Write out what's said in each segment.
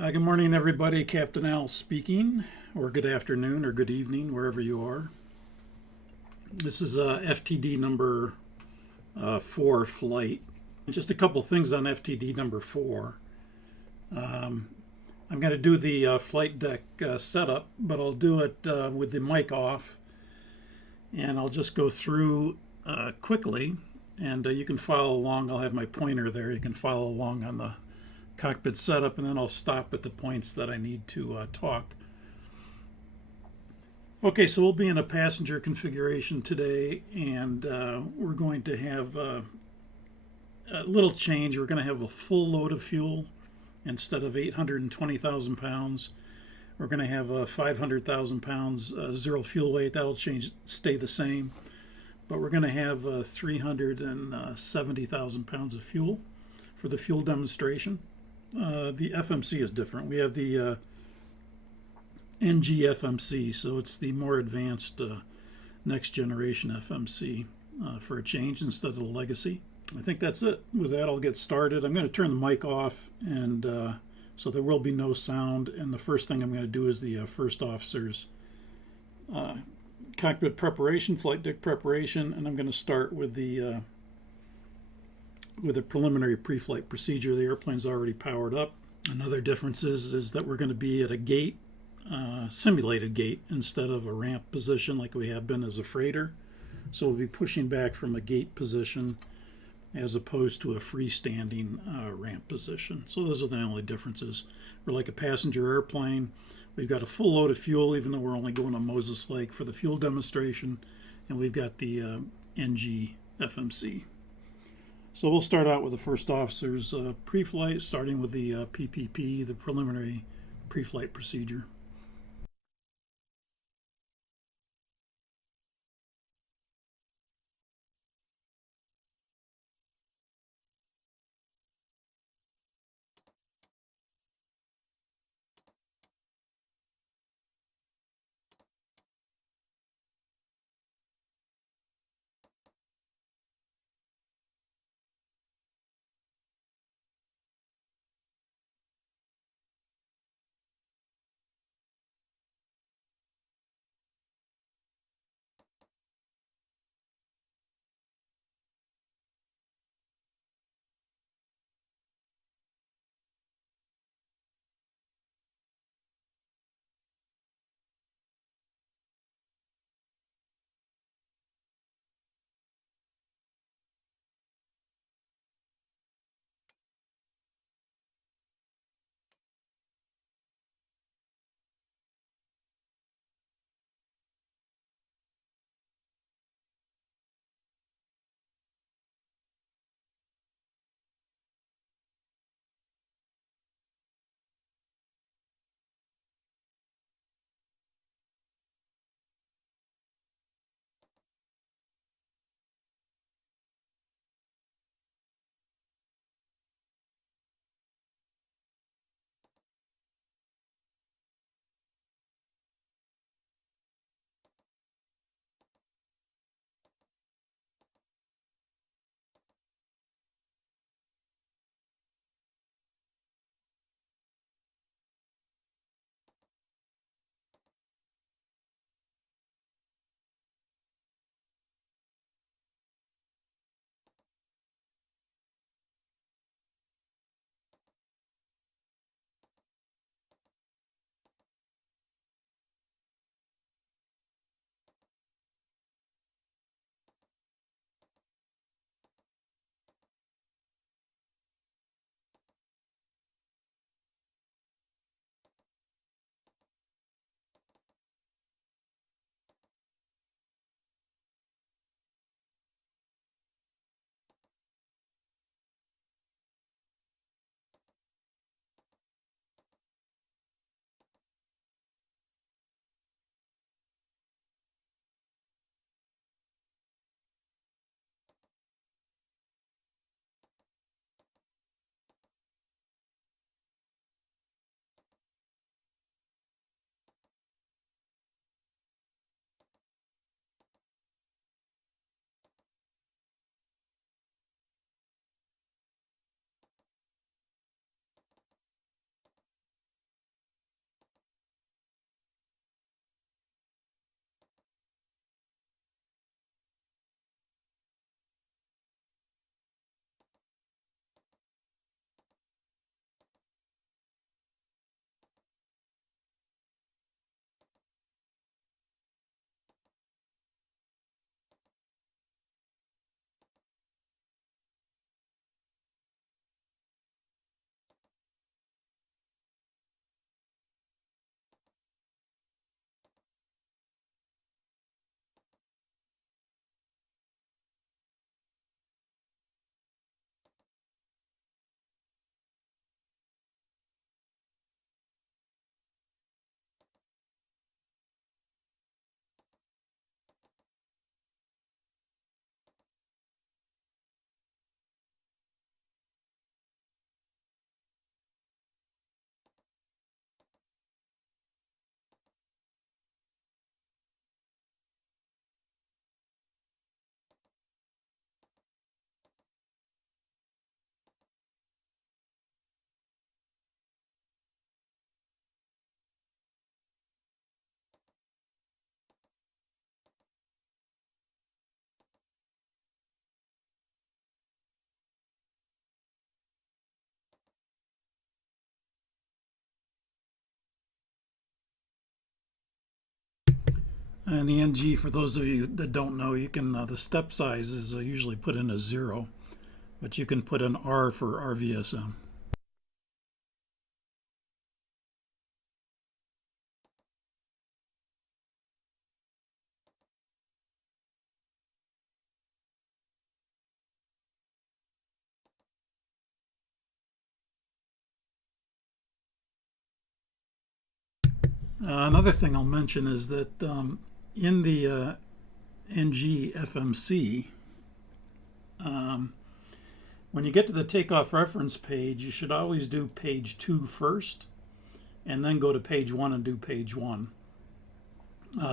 Good morning, everybody. Captain Al speaking, or good afternoon, or good evening, wherever you are. This is FTD number 4 flight. Just a couple things on FTD number 4. I'm going to do the flight deck setup, but I'll do it with the mic off, and I'll just go through quickly, and you can follow along. I'll have my pointer there. You can follow along on the cockpit setup, and then I'll stop at the points that I need to talk. Okay, so we'll be in a passenger configuration today, and we're going to have a little change. We're going to have a full load of fuel instead of 820,000 pounds. We're going to have 500,000 pounds zero fuel weight. That'll stay the same, but we're going to have 370,000 pounds of fuel for the fuel demonstration. The FMC is different. We have the NG FMC, so it's the more advanced next generation FMC for a change instead of the legacy. I think that's it. With that, I'll get started. I'm going to turn the mic off, and so there will be no sound. And the first thing I'm going to do is the first officer's cockpit preparation, flight deck preparation, and I'm going to start with the preliminary pre-flight procedure. The airplane's already powered up. Another difference is that we're going to be at a gate, simulated gate, instead of a ramp position like we have been as a freighter. So we'll be pushing back from a gate position as opposed to a freestanding ramp position. So those are the only differences. We're like a passenger airplane. We've got a full load of fuel, even though we're only going to Moses Lake for the fuel demonstration, and we've got the NG FMC. So we'll start out with the first officer's pre-flight, starting with the PPP, the preliminary pre-flight procedure. And the NG, for those of you that don't know, you can the step size is usually put in as 0, but you can put an R for RVSM. Another thing I'll mention is that in the NG FMC, when you get to the takeoff reference page, you should always do page 2 first, and then go to page 1 and do page 1.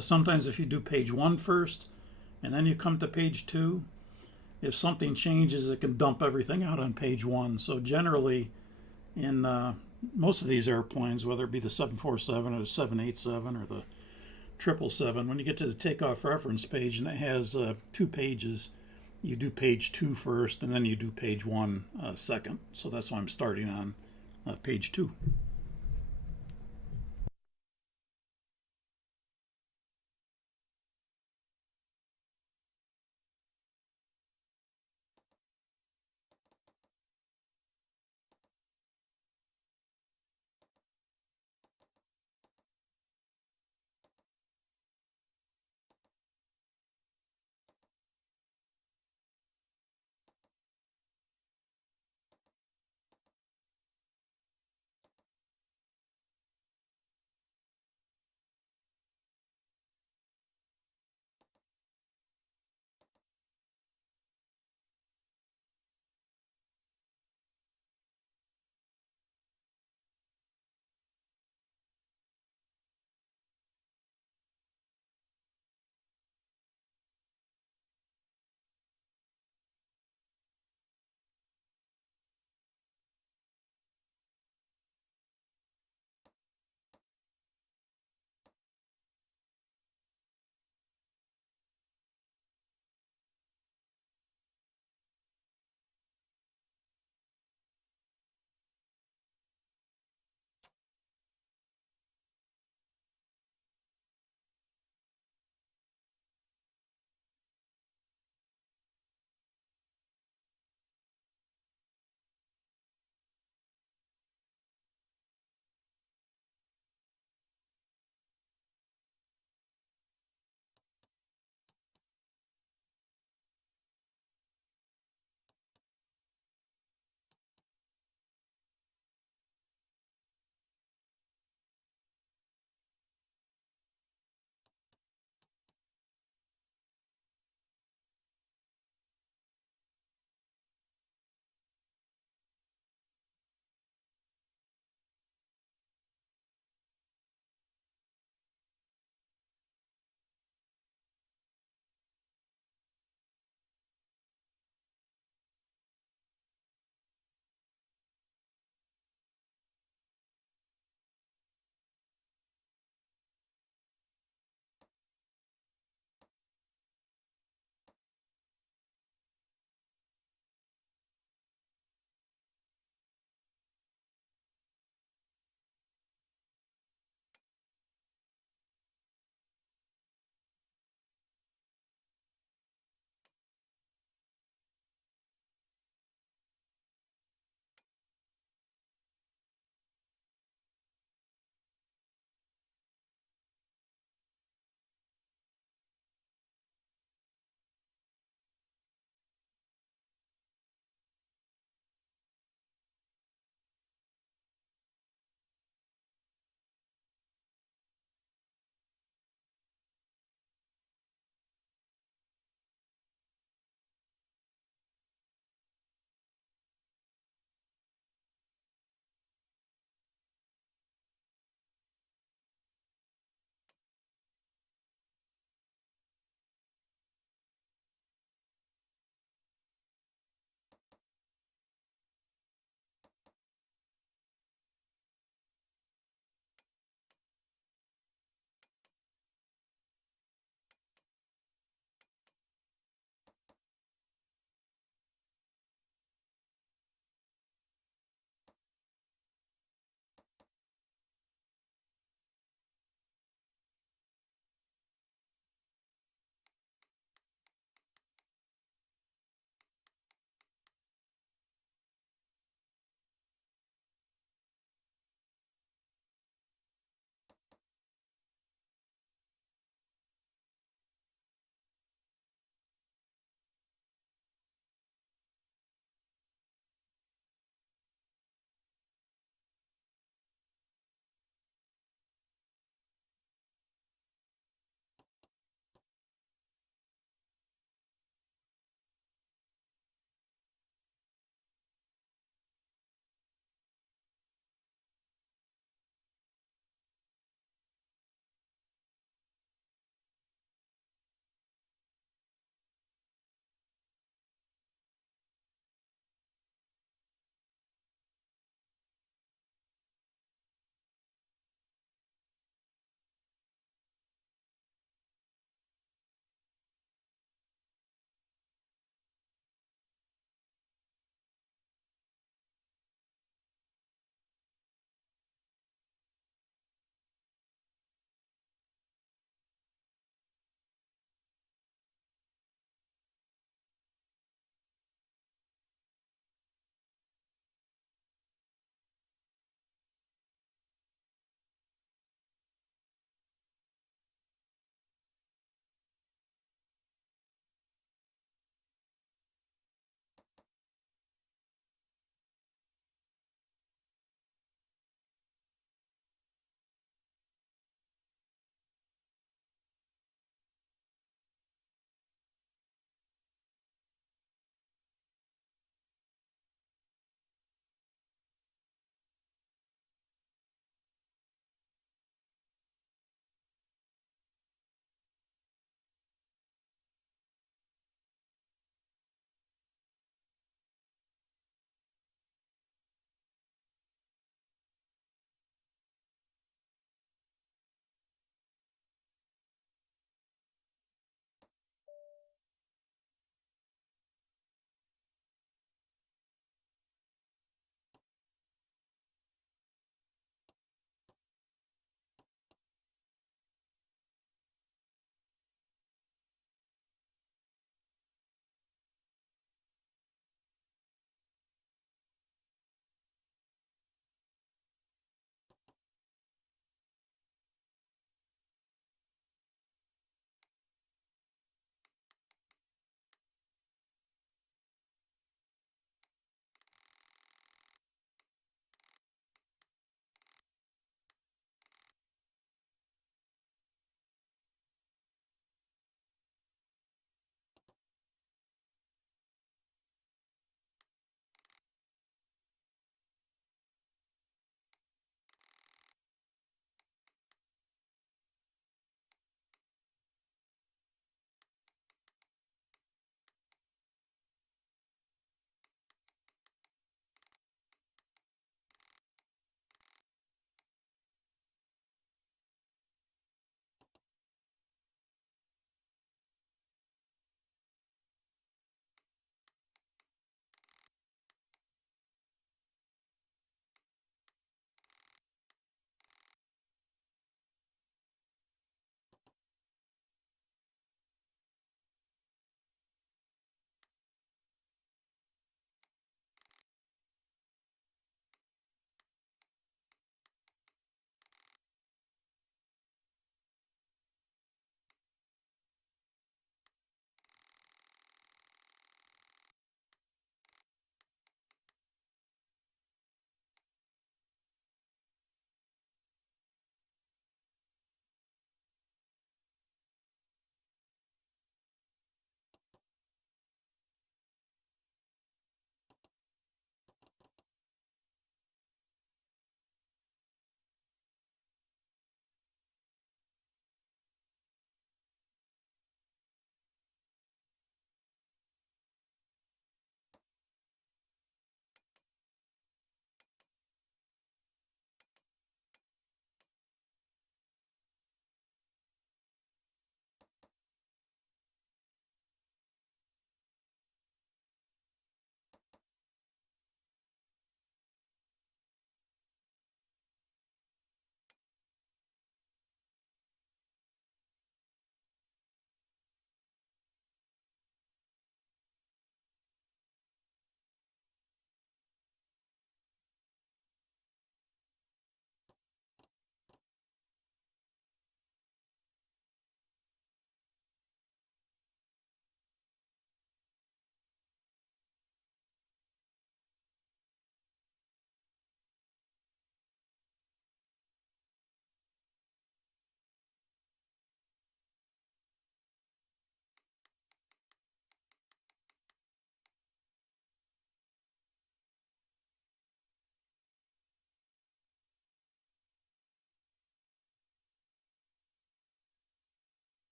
Sometimes if you do page 1 first, and then you come to page 2, if something changes, it can dump everything out on page 1. So generally, in most of these airplanes, whether it be the 747 or the 787 or the 777, when you get to the takeoff reference page and it has 2 pages, you do page 2 first, and then you do page 1 second. So that's why I'm starting on page 2.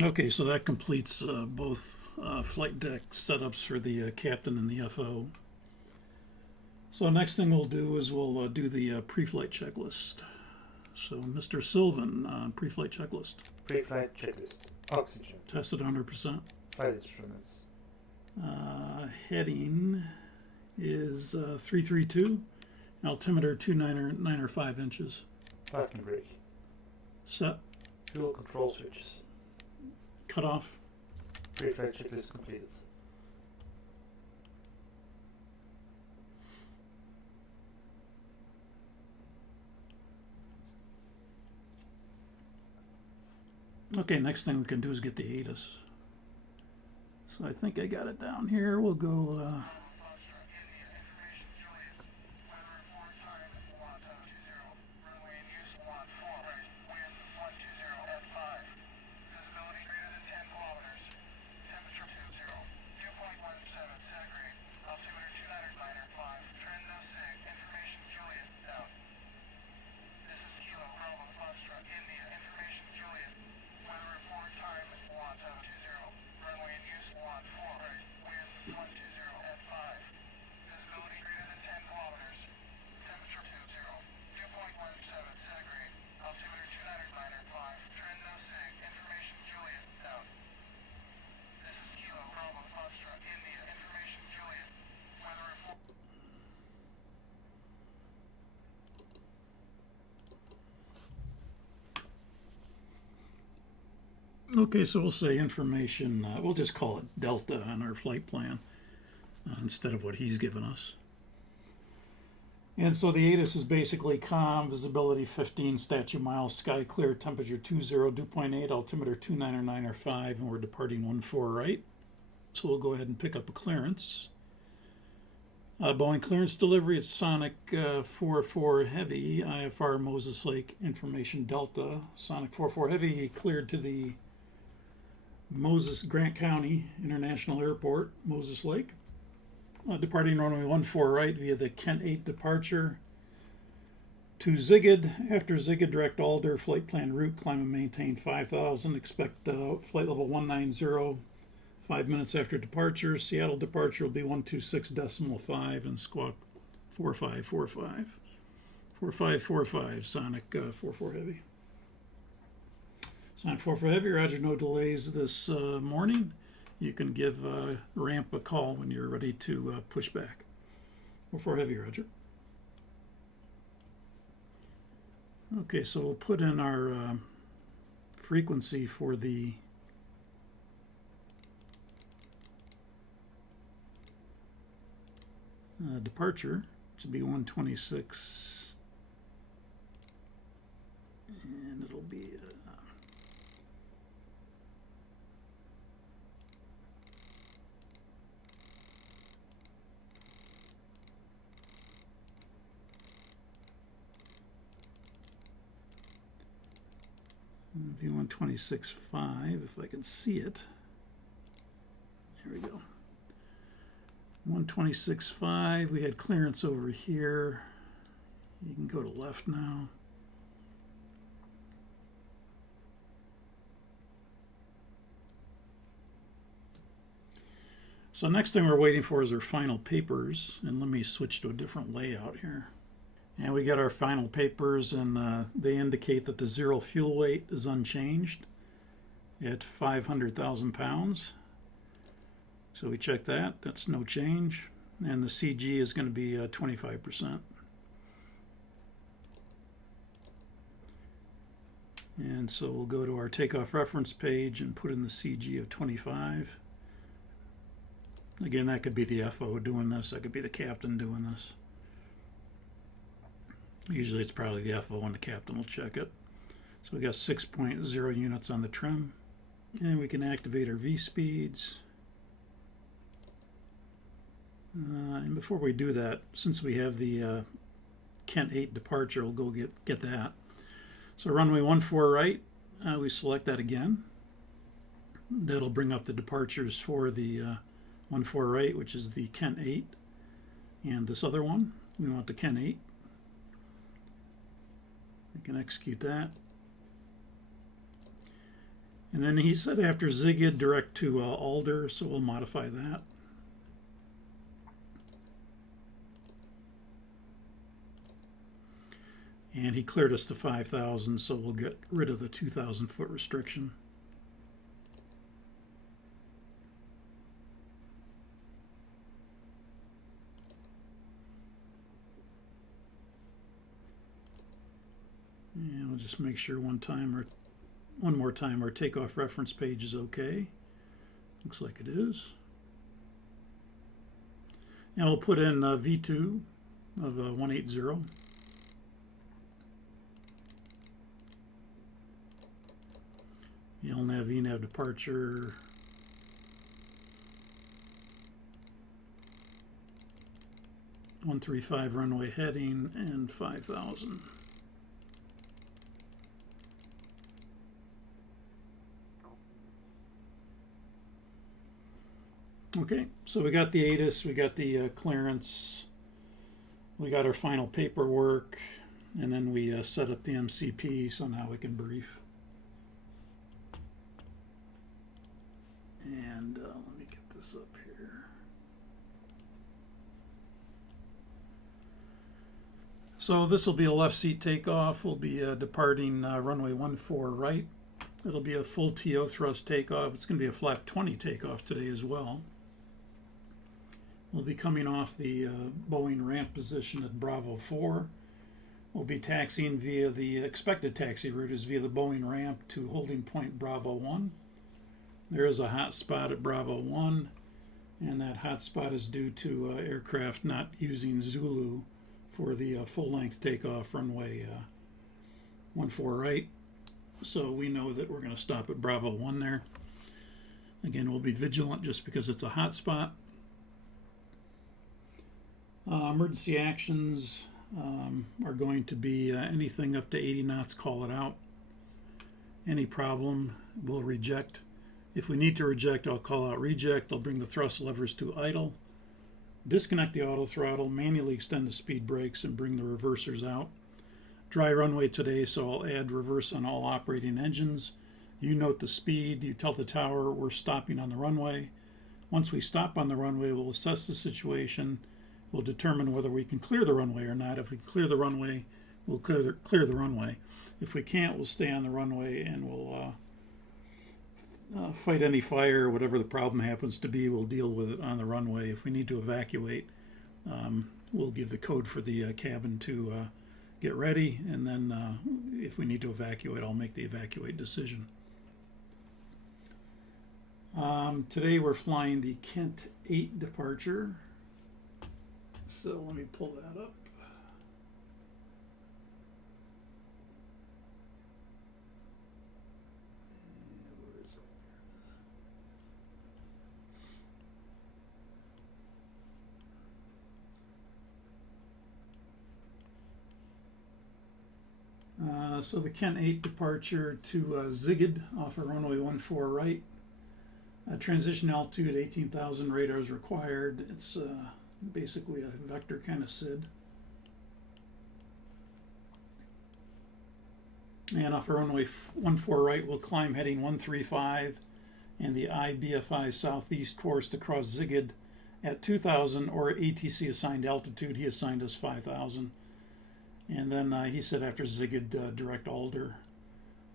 Okay, so that completes both flight deck setups for the captain and the FO. So next thing we'll do is we'll do the pre-flight checklist. So Mr. Sylvan, pre-flight checklist. Pre-flight checklist. Oxygen. Tested 100%. Flight instruments. Heading is 332. Altimeter 295 inches. Parking brake. Set. Fuel control switches. Cut off. Pre-flight checklist completed. Okay, next thing we can do is get the ATIS. So I think I got it down here. We'll go okay, so we'll say information, we'll just call it Delta on our flight plan instead of what he's given us. And so the ATIS is basically COM, visibility 15, statute miles, sky clear, temperature 20, dew point 8, altimeter 299 and we're departing 14 right. So we'll go ahead and pick up a clearance. Boeing clearance delivery, it's Sonic 44 Heavy, IFR Moses Lake, information Delta. Sonic 44 Heavy cleared to the Grant County International Airport, Moses Lake. Departing runway 14 right via the Kent 8 departure to Zigid. After Zigid, direct Alder, flight plan route, climb and maintain 5,000. Expect flight level 190, 5 minutes after departure. Seattle departure will be 126.5 and squawk 4545. 4545, Sonic 44 Heavy. Sonic 44 Heavy, roger, no delays this morning. You can give ramp a call when you're ready to push back. 44 Heavy, roger. Okay, so we'll put in our frequency for the departure, which will be 126, and it'll be V126.5, if I can see it. There we go. 126.5, we had clearance over here. You can go to left now. So next thing we're waiting for is our final papers, and let me switch to a different layout here. And we got our final papers, and they indicate that the zero fuel weight is unchanged at 500,000 pounds. So we check that, that's no change. And the CG is going to be 25%. And so we'll go to our takeoff reference page and put in the CG of 25. Again, that could be the FO doing this, that could be the captain doing this. Usually it's probably the FO and the captain will check it. So we got 6.0 units on the trim. And we can activate our V-speeds. And before we do that, since we have the Kent 8 departure, we'll go get that. So runway 14 right, we select that again. That'll bring up the departures for the 14 right, which is the Kent 8. And this other one, we want the Kent 8. We can execute that. And then he said after Zigid, direct to Alder, so we'll modify that. And he cleared us to 5,000, so we'll get rid of the 2,000 foot restriction. And we'll just make sure one more time our takeoff reference page is okay. Looks like it is. And we'll put in V2 of 180. LNAV, VNAV departure. (135) runway heading and 5,000. Okay, so we got the ATIS, we got the clearance, we got our final paperwork, and then we set up the MCP, so now we can brief. And let me get this up here. So this will be a left seat takeoff. We'll be departing runway 14 right. It'll be a full TO thrust takeoff. It's going to be a flap 20 takeoff today as well. We'll be coming off the Boeing ramp position at Bravo 4. We'll be taxiing via the expected taxi route is via the Boeing ramp to holding point Bravo 1. There is a hot spot at Bravo 1, and that hot spot is due to aircraft not using Zulu for the full-length takeoff runway 14 right. So we know that we're going to stop at Bravo 1 there. Again, we'll be vigilant just because it's a hot spot. Emergency actions are going to be anything up to 80 knots, call it out. Any problem, we'll reject. If we need to reject, I'll call out reject. I'll bring the thrust levers to idle, disconnect the auto throttle, manually extend the speed brakes, and bring the reversers out. Dry runway today, so I'll add reverse on all operating engines. You note the speed. You tell the tower we're stopping on the runway. Once we stop on the runway, we'll assess the situation. We'll determine whether we can clear the runway or not. If we clear the runway, we'll clear the runway. If we can't, we'll stay on the runway and we'll fight any fire, whatever the problem happens to be, we'll deal with it on the runway. If we need to evacuate, we'll give the code for the cabin to get ready, and then if we need to evacuate, I'll make the evacuate decision. Today we're flying the Kent 8 departure. So let me pull that up. So the Kent 8 departure to Zigid off of runway 14 right. Transition altitude 18,000, radars required. It's basically a vector kind of SID. And off of runway 14 right, we'll climb heading 135 and the IBFI southeast course to cross Zigid at 2,000 or ATC assigned altitude. He assigned us 5,000. And then he said after Zigid, direct Alder.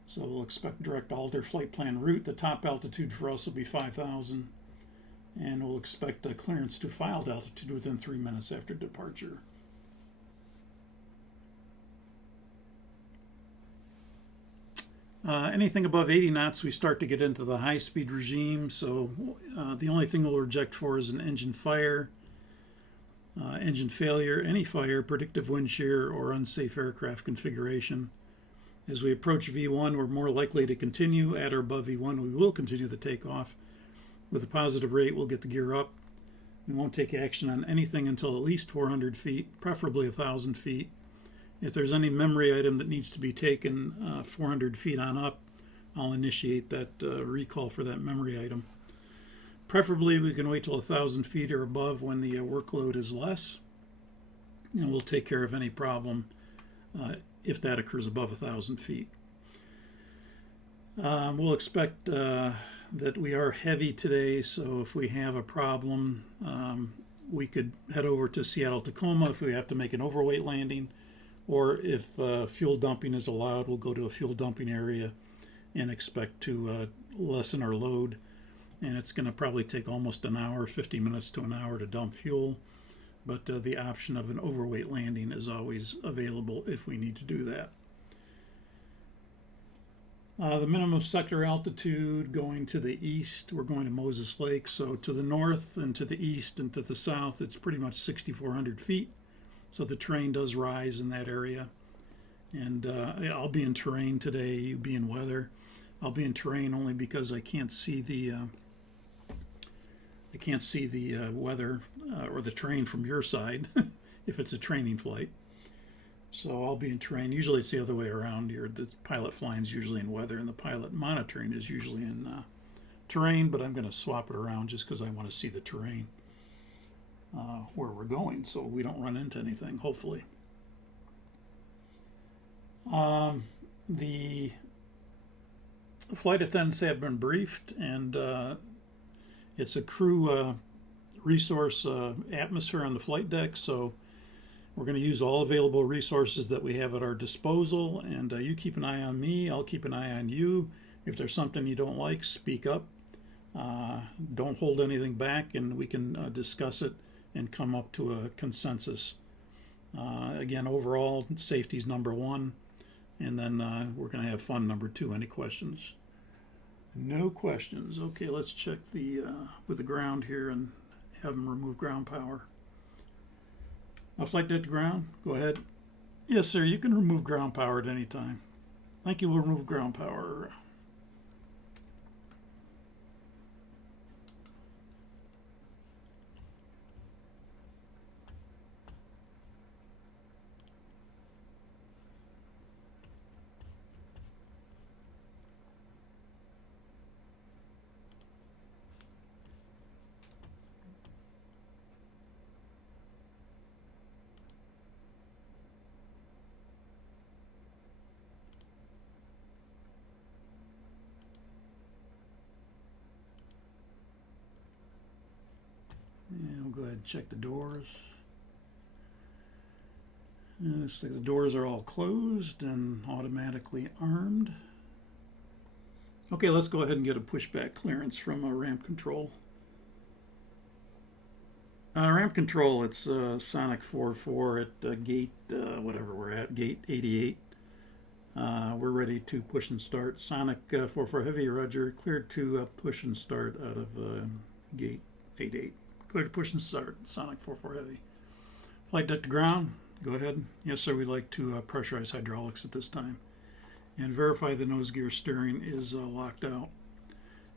So we'll expect direct Alder flight plan route. The top altitude for us will be 5,000. And we'll expect a clearance to filed altitude within 3 minutes after departure. Anything above 80 knots, we start to get into the high-speed regime. So the only thing we'll reject for is an engine fire, engine failure, any fire, predictive wind shear, or unsafe aircraft configuration. As we approach V1, we're more likely to continue. At or above V1, we will continue the takeoff. With a positive rate, we'll get the gear up. We won't take action on anything until at least 400 feet, preferably 1,000 feet. If there's any memory item that needs to be taken 400 feet on up, I'll initiate that recall for that memory item. Preferably, we can wait till 1,000 feet or above when the workload is less, and we'll take care of any problem if that occurs above 1,000 feet. We'll expect that we are heavy today, so if we have a problem, we could head over to Seattle Tacoma if we have to make an overweight landing, or if fuel dumping is allowed, we'll go to a fuel dumping area and expect to lessen our load. And it's going to probably take almost an hour, 50 minutes to an hour to dump fuel, but the option of an overweight landing is always available if we need to do that. The minimum sector altitude going to the east, we're going to Moses Lake. So to the north and to the east and to the south, it's pretty much 6,400 feet. So the terrain does rise in that area. And I'll be in terrain today, you be in weather. I'll be in terrain only because I can't see the weather or the terrain from your side if it's a training flight. So I'll be in terrain. Usually it's the other way around. The pilot flying is usually in weather and the pilot monitoring is usually in terrain, but I'm going to swap it around just because I want to see the terrain where we're going so we don't run into anything, hopefully. The flight attendants have been briefed, and it's a crew resource atmosphere on the flight deck, so we're going to use all available resources that we have at our disposal, and you keep an eye on me, I'll keep an eye on you. If there's something you don't like, speak up. Don't hold anything back, and we can discuss it and come up to a consensus. Again, overall, safety is number one, and then we're going to have fun number two. Any questions? No questions. Okay, let's check with the ground here and have them remove ground power. Flight deck to ground, go ahead. Yes, sir, you can remove ground power at any time. Thank you, we'll remove ground power. And we'll go ahead and check the doors. And looks like the doors are all closed and automatically armed. Okay, let's go ahead and get a pushback clearance from ramp control. Ramp control, it's Sonic 44 at gate, whatever we're at, gate 88. We're ready to push and start. Sonic 44 Heavy, roger. Cleared to push and start out of gate 88. Cleared to push and start, Sonic 44 Heavy. Flight deck to ground, go ahead. Yes, sir, we'd like to pressurize hydraulics at this time. And verify the nose gear steering is locked out.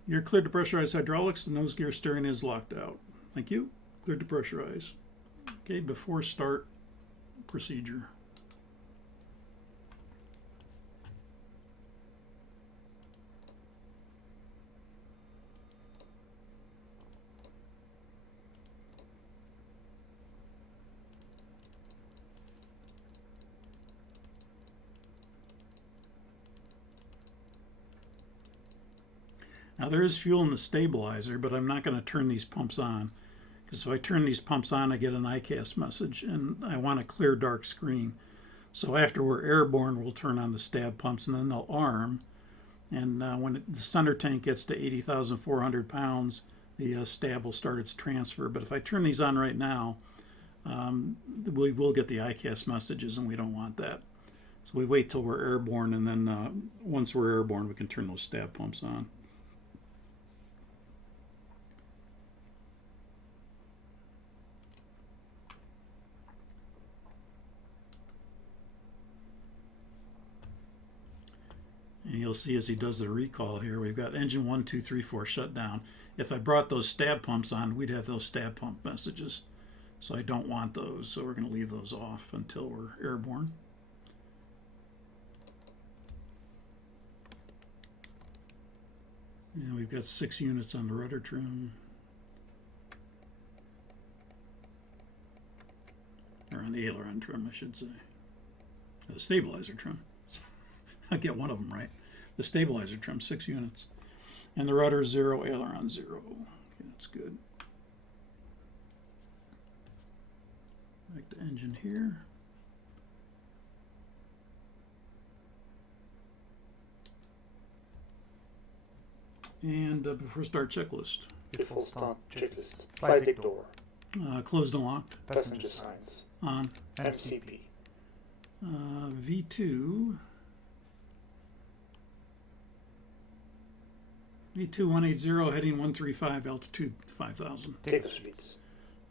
You're cleared to pressurize hydraulics. The nose gear steering is locked out. Thank you. Cleared to pressurize. Okay, before start procedure. Now there is fuel in the stabilizer, but I'm not going to turn these pumps on, because if I turn these pumps on, I get an ICAS message, and I want a clear dark screen. So after we're airborne, we'll turn on the stab pumps, and then they'll arm. And when the center tank gets to 80,400 pounds, the stab will start its transfer. But if I turn these on right now, we will get the ICAS messages, and we don't want that. So we wait till we're airborne, and then once we're airborne, we can turn those stab pumps on. And you'll see as he does the recall here, we've got engine 1, 2, 3, 4 shut down. If I brought those stab pumps on, we'd have those stab pump messages. So I don't want those, so we're going to leave those off until we're airborne. And we've got 6 units on the rudder trim. Or on the aileron trim, I should say. The stabilizer trim. I get one of them right. The stabilizer trim, 6 units. And the rudder 0, aileron 0. Okay, that's good. Back to engine here. And before start, checklist. Before start, checklist. Flight deck door. Closed and locked. Passenger signs. On. MCP. V2. V2180, heading 135, altitude 5,000. Takeoff speeds.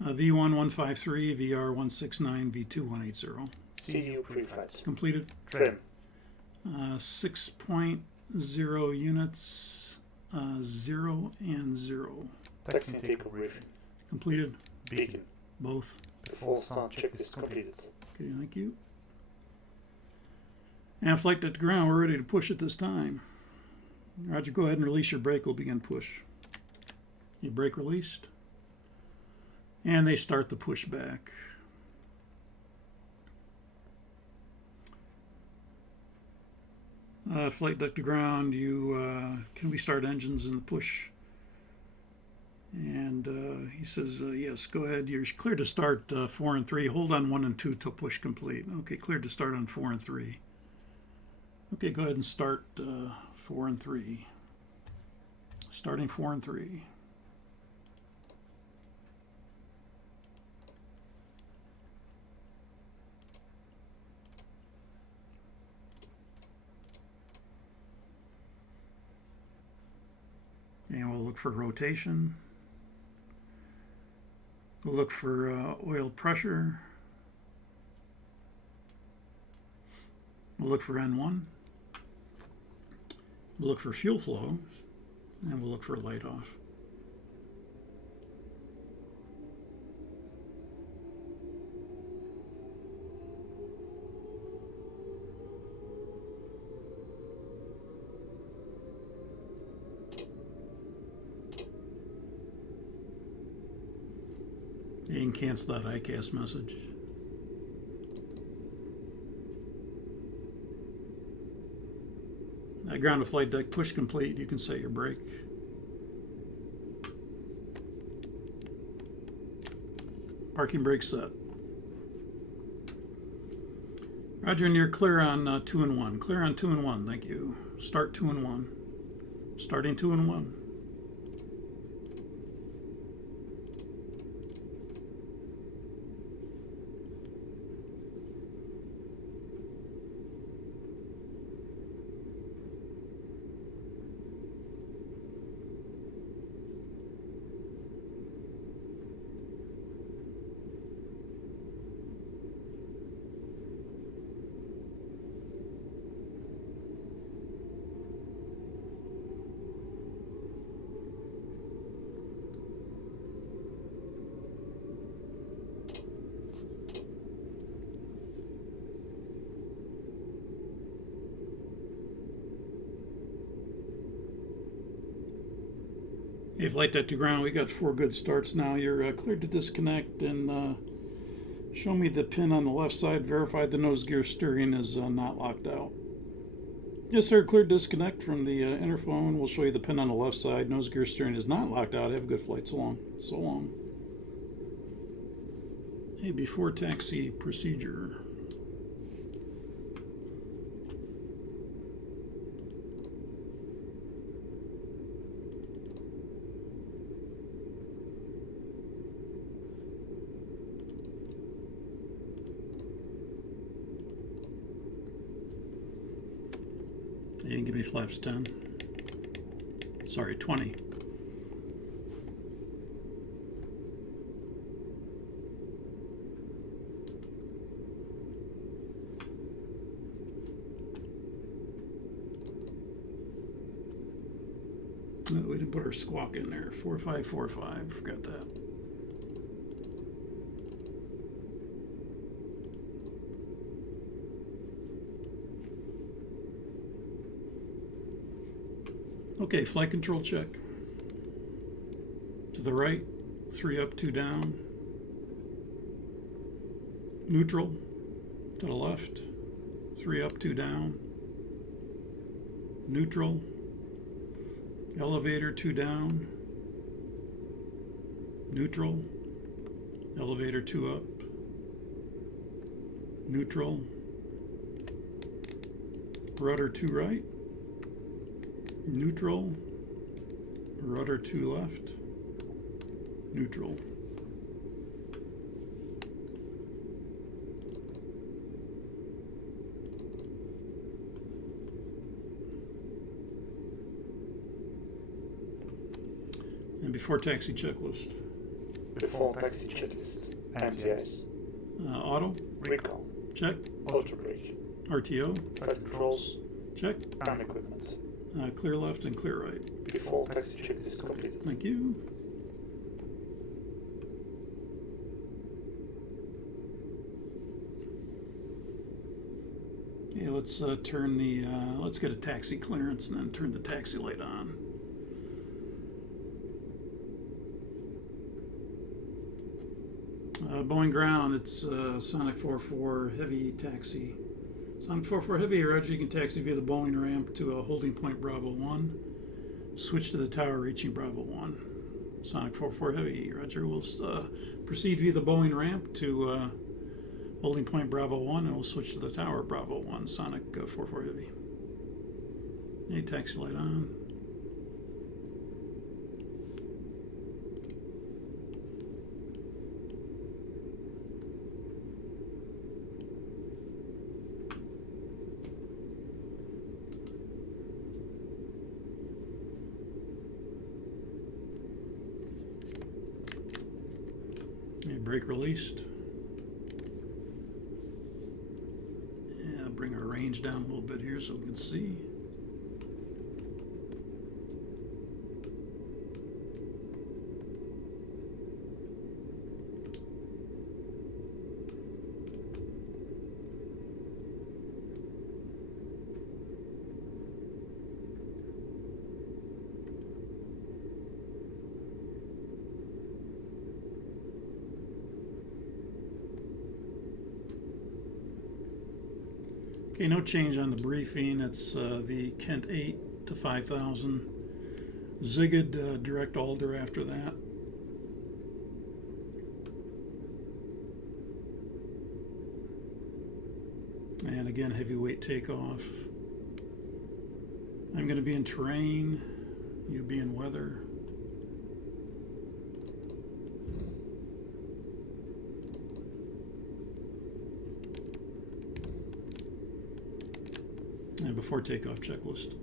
V1153, VR169, V2180. CDU pre-flight. Completed. Trim. 6.0 units, 0 and 0. Taxi and takeoff briefing. Completed. Beacon. Both. Before start, checklist completed. Okay, thank you. And flight at the ground, we're ready to push at this time. Roger, go ahead and release your brake. We'll begin push. Your brake released. And they start the push back. Flight deck to ground, can we start engines in the push? And he says, yes, go ahead. You're cleared to start 4 and 3. Hold on 1 and 2 till push complete. Okay, cleared to start on 4 and 3. Okay, go ahead and start 4 and 3. Starting 4 and 3. And we'll look for rotation. We'll look for oil pressure. We'll look for N1. We'll look for fuel flow. And we'll look for light off. You can cancel that ICAS message. Ground to flight deck, push complete. You can set your brake. Parking brake set. Roger, and you're clear on 2 and 1. Clear on 2 and 1, thank you. Start 2 and 1. Starting 2 and 1. Hey, flight deck to ground, we got 4 good starts now. You're cleared to disconnect and show me the pin on the left side. Verify the nose gear steering is not locked out. Yes, sir, cleared disconnect from the interphone. We'll show you the pin on the left side. Nose gear steering is not locked out. Have a good flight. So long. So long. Hey, before taxi procedure. You can give me flaps 10. Sorry, 20. No, we didn't put our squawk in there. 4545, forgot that. Okay, flight control check. To the right, 3 up, 2 down. Neutral. To the left, 3 up, 2 down. neutral, elevator 2 down, neutral, elevator 2 up, neutral, rudder 2 right, neutral, rudder 2 left, neutral. And before taxi checklist. Before taxi checklist. MTS. Auto, Recall. check. Auto brake. RTO, Flight controls. check. And equipment. Clear left and clear right. Before taxi checklist completed. Thank you. Okay, let's turn the, let's get a taxi clearance and then turn the taxi light on. Boeing ground, it's Sonic 44 Heavy taxi. Sonic 44 Heavy, roger, you can taxi via the Boeing ramp to a holding point Bravo 1. Switch to the tower reaching Bravo 1. Sonic 44 Heavy, roger, we'll proceed via the Boeing ramp to holding point Bravo 1 and we'll switch to the tower Bravo 1. Sonic 44 Heavy. Okay, taxi light on. Brake released. Yeah, bring our range down a little bit here so we can see. Okay, no change on the briefing. It's the Kent 8 to 5,000. Zigged direct alder after that. And again, heavyweight takeoff. I'm going to be in terrain. You'll be in weather. And before takeoff checklist.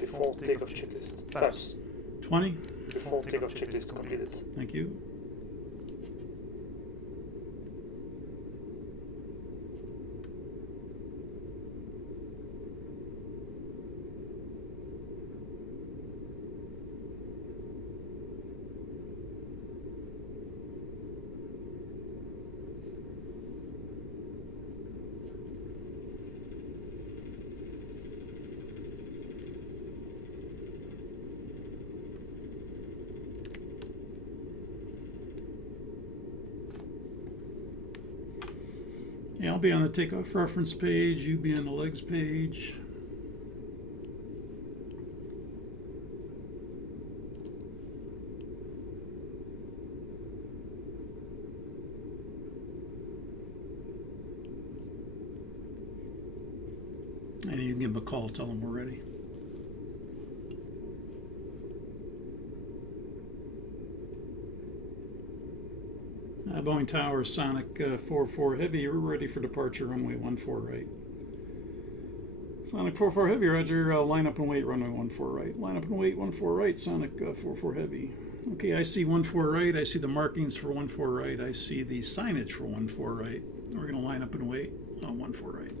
Before takeoff checklist. Pass. 20. Before takeoff checklist completed. Thank you. Yeah, I'll be on the takeoff reference page, you be on the legs page. And you can give them a call, tell them we're ready. Boeing Tower, Sonic 44 Heavy, we're ready for departure, runway 14 right. Sonic 44 Heavy, roger, line up and wait, runway 14 right. Line up and wait, 14 right, Sonic 44 Heavy. Okay, I see 14 right, I see the markings for 14 right, I see the signage for 14 right. We're going to line up and wait on 14 right.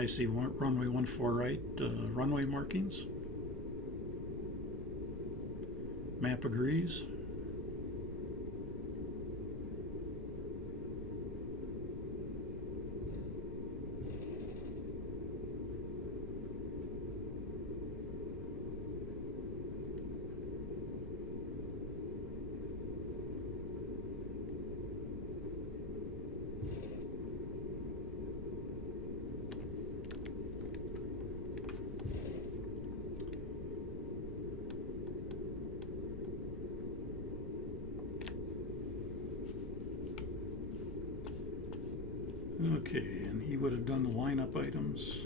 I see runway 14 right, runway markings. Map agrees. Okay, and he would have done the lineup items.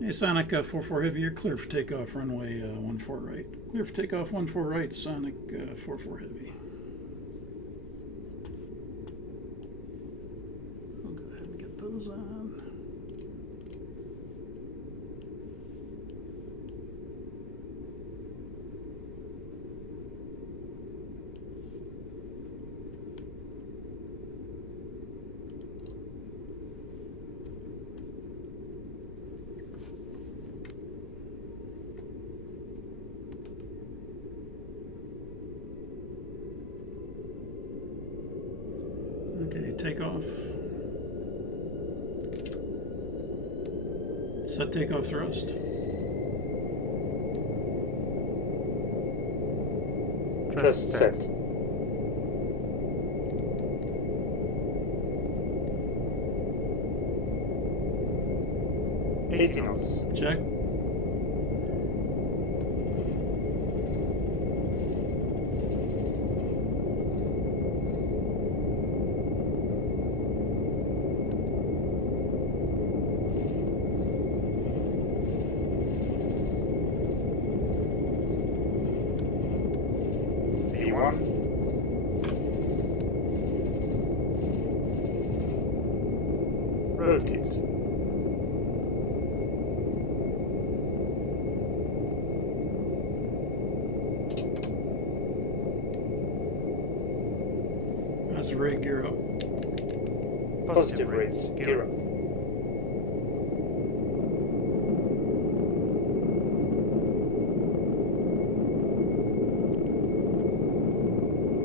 Hey, Sonic 44 Heavy, you're clear for takeoff, runway 14 right. Clear for takeoff 14 right, Sonic 44 Heavy. I'll go ahead and get those on. Okay, takeoff. Set takeoff thrust. Thrust set. Eighty knots. Check. B1. Rotate. That's the rig, gear up. Positive rates. Gear up.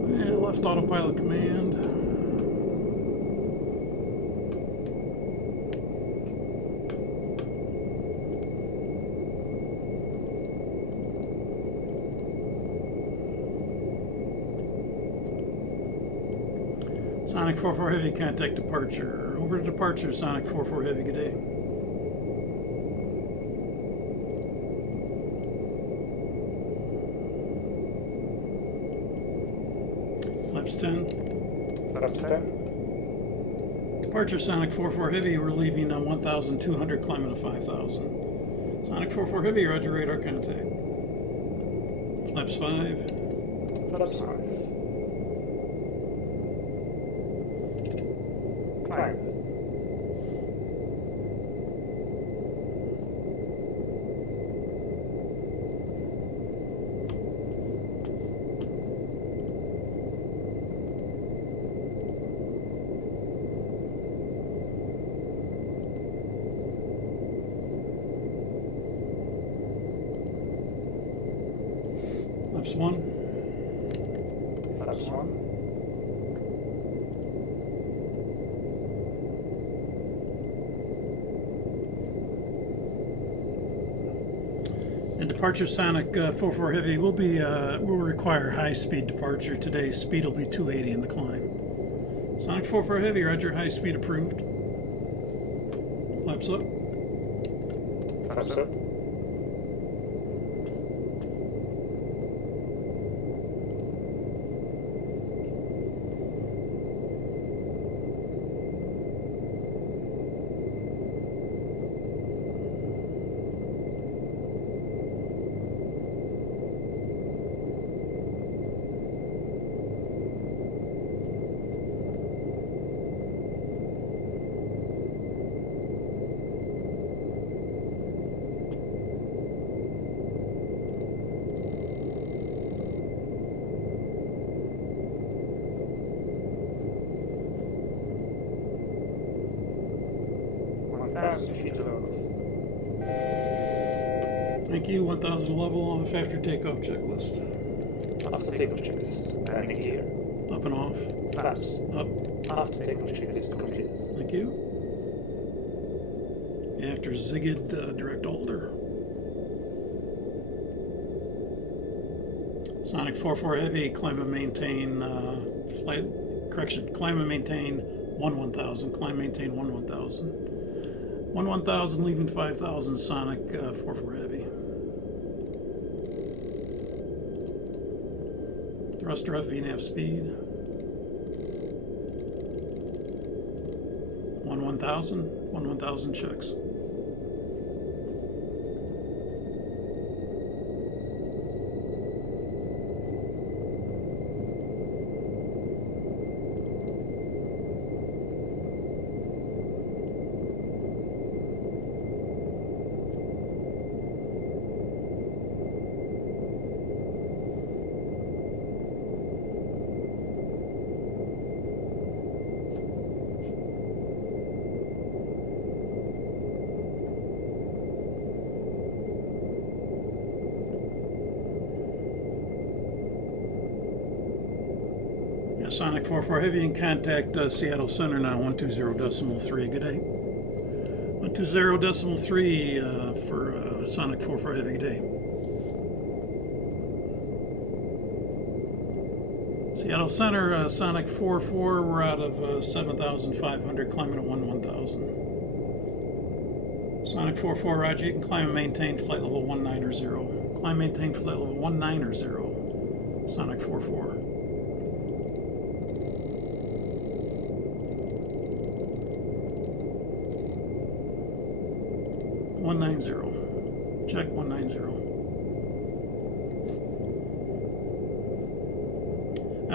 Yeah, left autopilot command. Sonic 44 Heavy, contact departure. Over to departure, Sonic 44 Heavy, good day. Flaps 10. Thrust 10. Departure, Sonic 44 Heavy, we're leaving on 1,200, climbing to 5,000. Sonic 44 Heavy, roger, radar contact. Flaps 5. Thrust 5. Climb. Flaps 1. Thrust 1. And departure, Sonic 44 Heavy, will require high-speed departure today. Speed will be 280 in the climb. Sonic 44 Heavy, roger, high speed approved. Flaps up. Thrust up. 1 feet off. Thank you. 1000 level off after takeoff checklist. After takeoff checklist. Landing gear. Up and off. Flaps. Up. After takeoff checklist complete. Thank you. After zigged direct alder. Sonic 44 Heavy, climb and maintain flight, correction, climb and maintain 1000, climb maintain 1000. 1000 leaving 5000 Sonic 44 Heavy. Thruster F VNAV speed. 1000 checks. Sonic 44 Heavy in contact Seattle Center now, 120.3. Good day. 120.3 for Sonic 44 Heavy. Good day. Seattle Center, Sonic 44, we're out of 7,500, climbing at 1000. Sonic 44, roger, you can climb and maintain flight level 190. Climb, maintain flight level 190, Sonic 44. Check 190.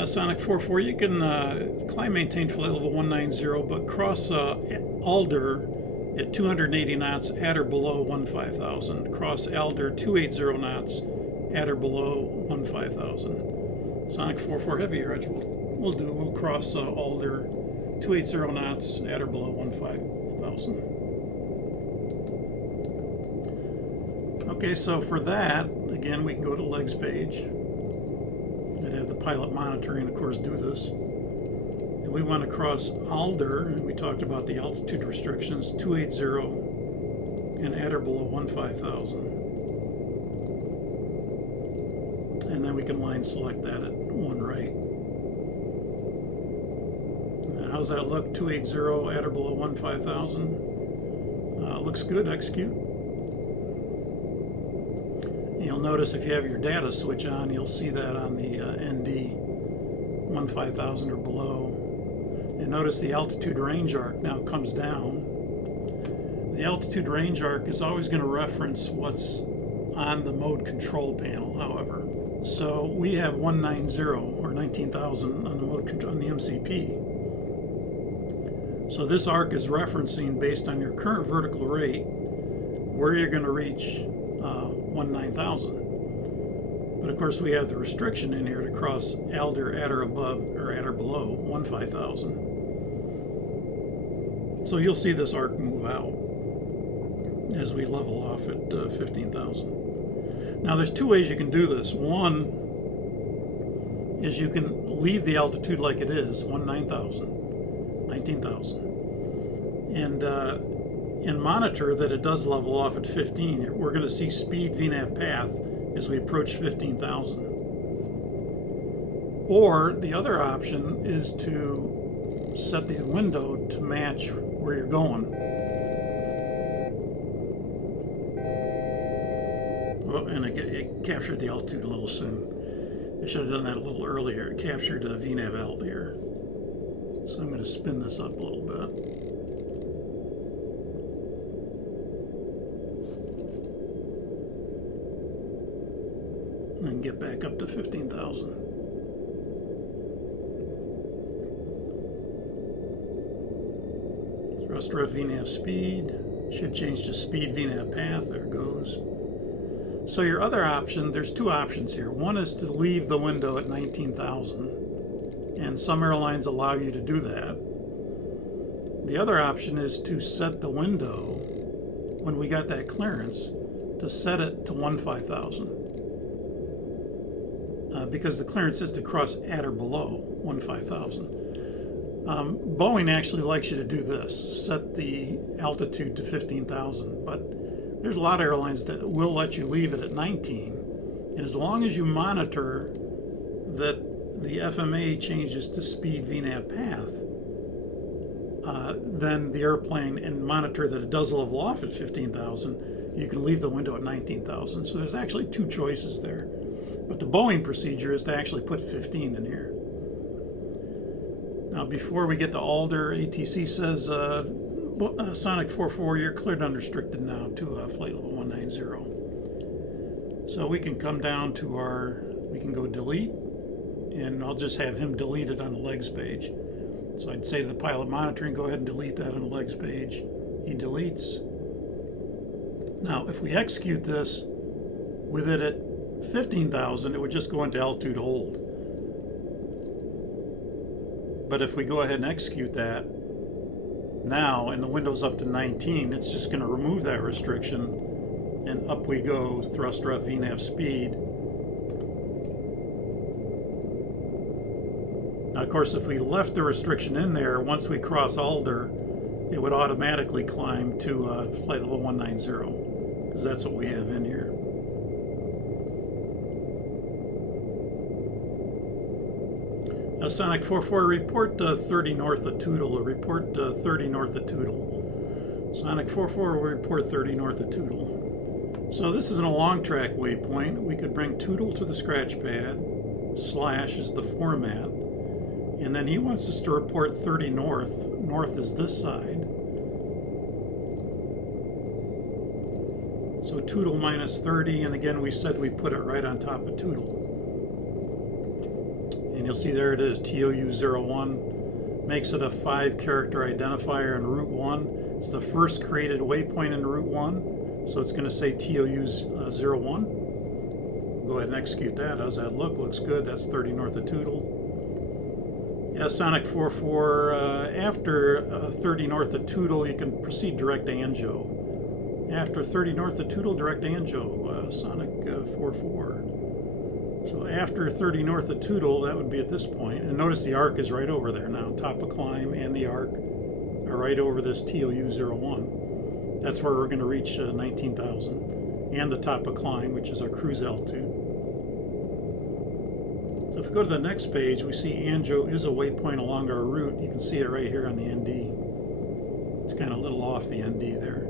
Sonic 44, you can climb, maintain flight level 190, but cross Alder at 280 knots at or below 15,000. Cross Alder 280 knots at or below 15,000. Sonic 44 Heavy, Reg, we'll do. We'll cross Alder 280 knots at or below 15,000. Okay, so for that, again, we can go to legs page and have the pilot monitoring, of course, do this. And we want to cross Alder, and we talked about the altitude restrictions, 280 and at or below 15,000. And then we can line select that at 1 right. And how's that look? 280 at or below 15,000. Looks good, execute. You'll notice if you have your data switch on, you'll see that on the ND, 15,000 or below. And notice the altitude range arc now comes down. The altitude range arc is always going to reference what's on the mode control panel, however. So we have 190 or 19,000 on the mode control, on the MCP. So this arc is referencing, based on your current vertical rate, where you're going to reach 19,000. But of course we have the restriction in here to cross Alder at or above or at or below 15,000. So you'll see this arc move out as we level off at 15,000. Now there's two ways you can do this. One is you can leave the altitude like it is, 19,000, and monitor that it does level off at 15. We're going to see speed VNAV path as we approach 15,000. Or the other option is to set the window to match where you're going. Oh, and it captured the altitude a little soon. I should have done that a little earlier. It captured VNAV alt here. So I'm going to spin this up a little bit. And get back up to 15,000. Thruster F VNAV speed should change to speed VNAV path. There it goes. So your other option, there's two options here. One is to leave the window at 19,000, and some airlines allow you to do that. The other option is to set the window, when we got that clearance, to set it to 15,000. Because the clearance is to cross at or below 15,000. Boeing actually likes you to do this, set the altitude to 15,000, but there's a lot of airlines that will let you leave it at 19. And as long as you monitor that the FMA changes to speed VNAV path, then the airplane, and monitor that it does level off at 15,000, you can leave the window at 19,000. So there's actually two choices there. But the Boeing procedure is to actually put 15 in here. Now, before we get to Alder, ATC says, Sonic 44, you're cleared unrestricted now to flight level 190. So we can come down to we can go delete, and I'll just have him delete it on the legs page. So I'd say to the pilot monitoring, go ahead and delete that on the legs page. He deletes. Now, if we execute this with it at 15,000, it would just go into altitude hold. But if we go ahead and execute that now, and the window's up to 19, it's just going to remove that restriction, and up we go, thrust ref VNAV speed. Now, of course, if we left the restriction in there, once we cross Alder, it would automatically climb to flight level 190, because that's what we have in here. Sonic 44, report 30 north of Tootle, report 30 north of Tootle. Sonic 44 will report 30 north of Tootle. So this isn't a long track waypoint. We could bring Tootle to the scratch pad, / is the format, and then he wants us to report 30 north. North is this side. So Tootle minus 30, and again we said we put it right on top of Tootle. And you'll see there it is, TOU01. Makes it a 5-character identifier in Route 1. It's the first created waypoint in Route 1, so it's going to say TOU01. Go ahead and execute that. How's that look? Looks good. That's 30 north of Tootle. Yeah, Sonic 44, after 30 north of Tootle, you can proceed direct to Anjo. After 30 north of Tootle, direct to Anjo, Sonic 44. So after 30 north of Tootle, that would be at this point. And notice the arc is right over there now. Top of climb and the arc are right over this TOU01. That's where we're going to reach 19,000. And the top of climb, which is our cruise altitude. So if we go to the next page, we see Anjo is a waypoint along our route. You can see it right here on the ND. It's kind of a little off the ND there.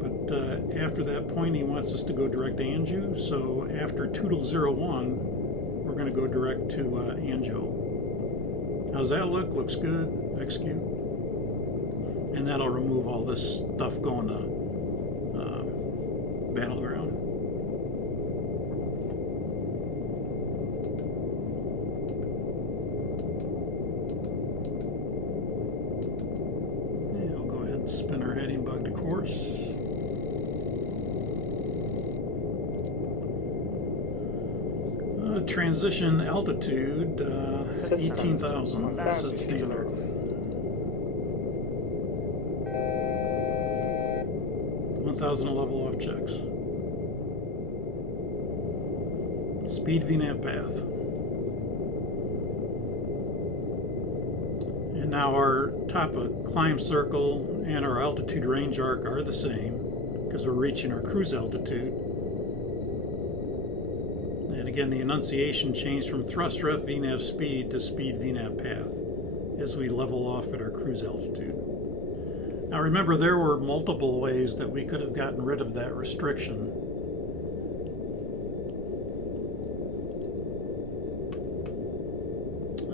But after that point, he wants us to go direct to Anjo. So after Tootle 01, we're going to go direct to Anjo. How's that look? Looks good. Execute. And that'll remove all this stuff going to Battleground. And we'll go ahead and spin our heading bug to course. Transition altitude 18,000, set standard. 1,000 level off checks. Speed VNAV path. And now our top of climb circle and our altitude range arc are the same because we're reaching our cruise altitude. And again, the enunciation changed from thrust ref VNAV speed to speed VNAV path as we level off at our cruise altitude. Now remember, there were multiple ways that we could have gotten rid of that restriction.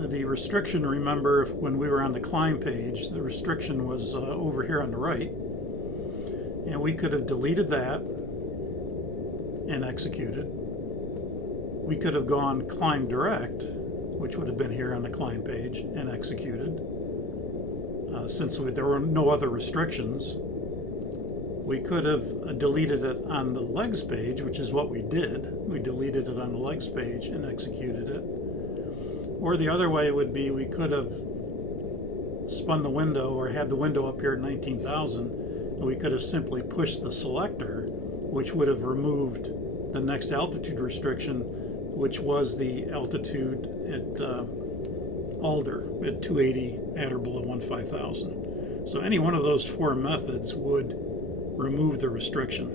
The restriction, remember, when we were on the climb page, the restriction was over here on the right. And we could have deleted that and executed. We could have gone climb direct, which would have been here on the climb page, and executed. Since there were no other restrictions, we could have deleted it on the legs page, which is what we did. We deleted it on the legs page and executed it. Or the other way would be we could have spun the window or had the window up here at 19,000, and we could have simply pushed the selector, which would have removed the next altitude restriction, which was the altitude at Alder at 280 at or below 15,000. So any one of those four methods would remove the restriction.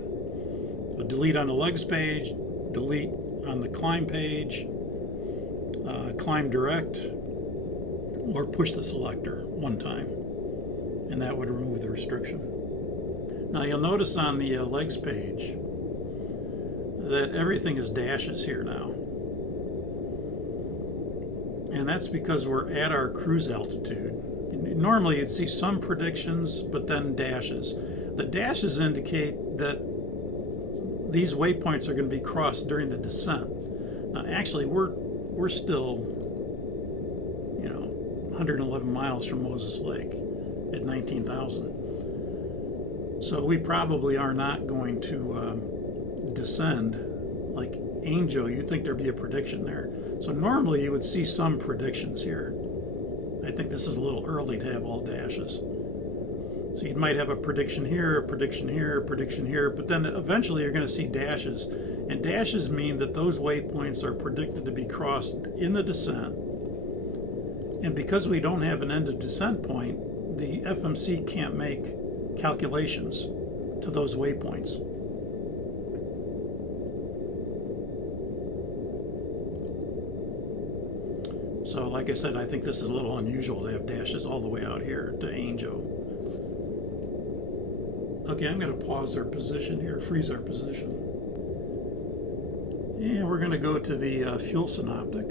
So delete on the legs page, delete on the climb page, climb direct, or push the selector one time, and that would remove the restriction. Now you'll notice on the legs page that everything is dashes here now. And that's because we're at our cruise altitude. Normally you'd see some predictions, but then dashes. The dashes indicate that these waypoints are going to be crossed during the descent. Now actually we're still, 111 miles from Moses Lake at 19,000. So we probably are not going to descend like Angel. You'd think there'd be a prediction there. So normally you would see some predictions here. I think this is a little early to have all dashes. So you might have a prediction here, a prediction here, a prediction here, but then eventually you're going to see dashes. And dashes mean that those waypoints are predicted to be crossed in the descent. And because we don't have an end of descent point, the FMC can't make calculations to those waypoints. So like I said, I think this is a little unusual to have dashes all the way out here to Angel. Okay, I'm going to pause our position here, freeze our position. And we're going to go to the fuel synoptic.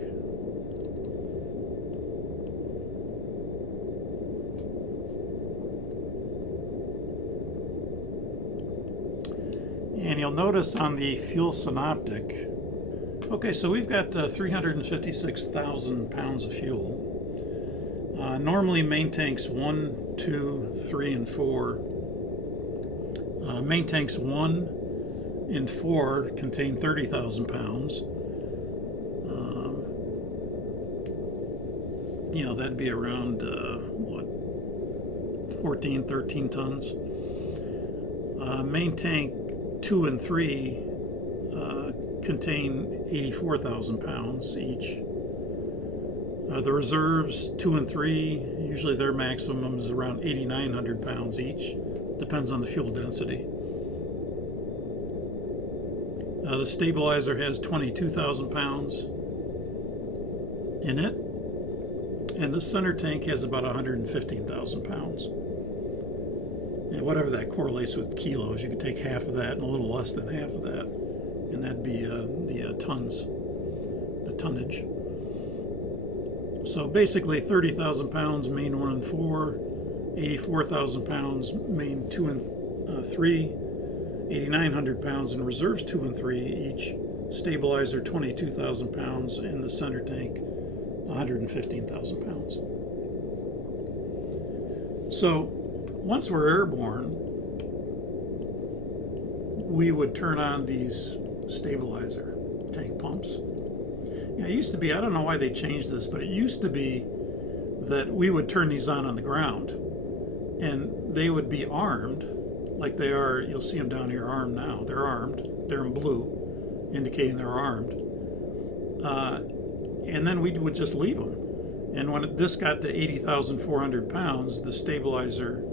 And you'll notice on the fuel synoptic, okay, so we've got 356,000 pounds of fuel. Normally main tanks 1, 2, 3, and 4. Main tanks 1 and 4 contain 30,000 pounds. That'd be around, 14, 13 tons. Main tank 2 and 3 contain 84,000 pounds each. The reserves 2 and 3, usually their maximum is around 8,900 pounds each. Depends on the fuel density. The stabilizer has 22,000 pounds in it, and the center tank has about 115,000 pounds. And whatever that correlates with kilos, you could take half of that and a little less than half of that, and that'd be the tons, the tonnage. So basically 30,000 pounds main 1 and 4, 84,000 pounds main 2 and 3, 8,900 pounds in reserves 2 and 3 each, stabilizer 22,000 pounds, and the center tank 115,000 pounds. So once we're airborne, we would turn on these stabilizer tank pumps. It used to be, I don't know why they changed this, but it used to be that we would turn these on the ground, and they would be armed like they are. You'll see them down here armed now. They're armed. They're in blue, indicating they're armed. And then we would just leave them. And when this got to 80,400 pounds, the stabilizer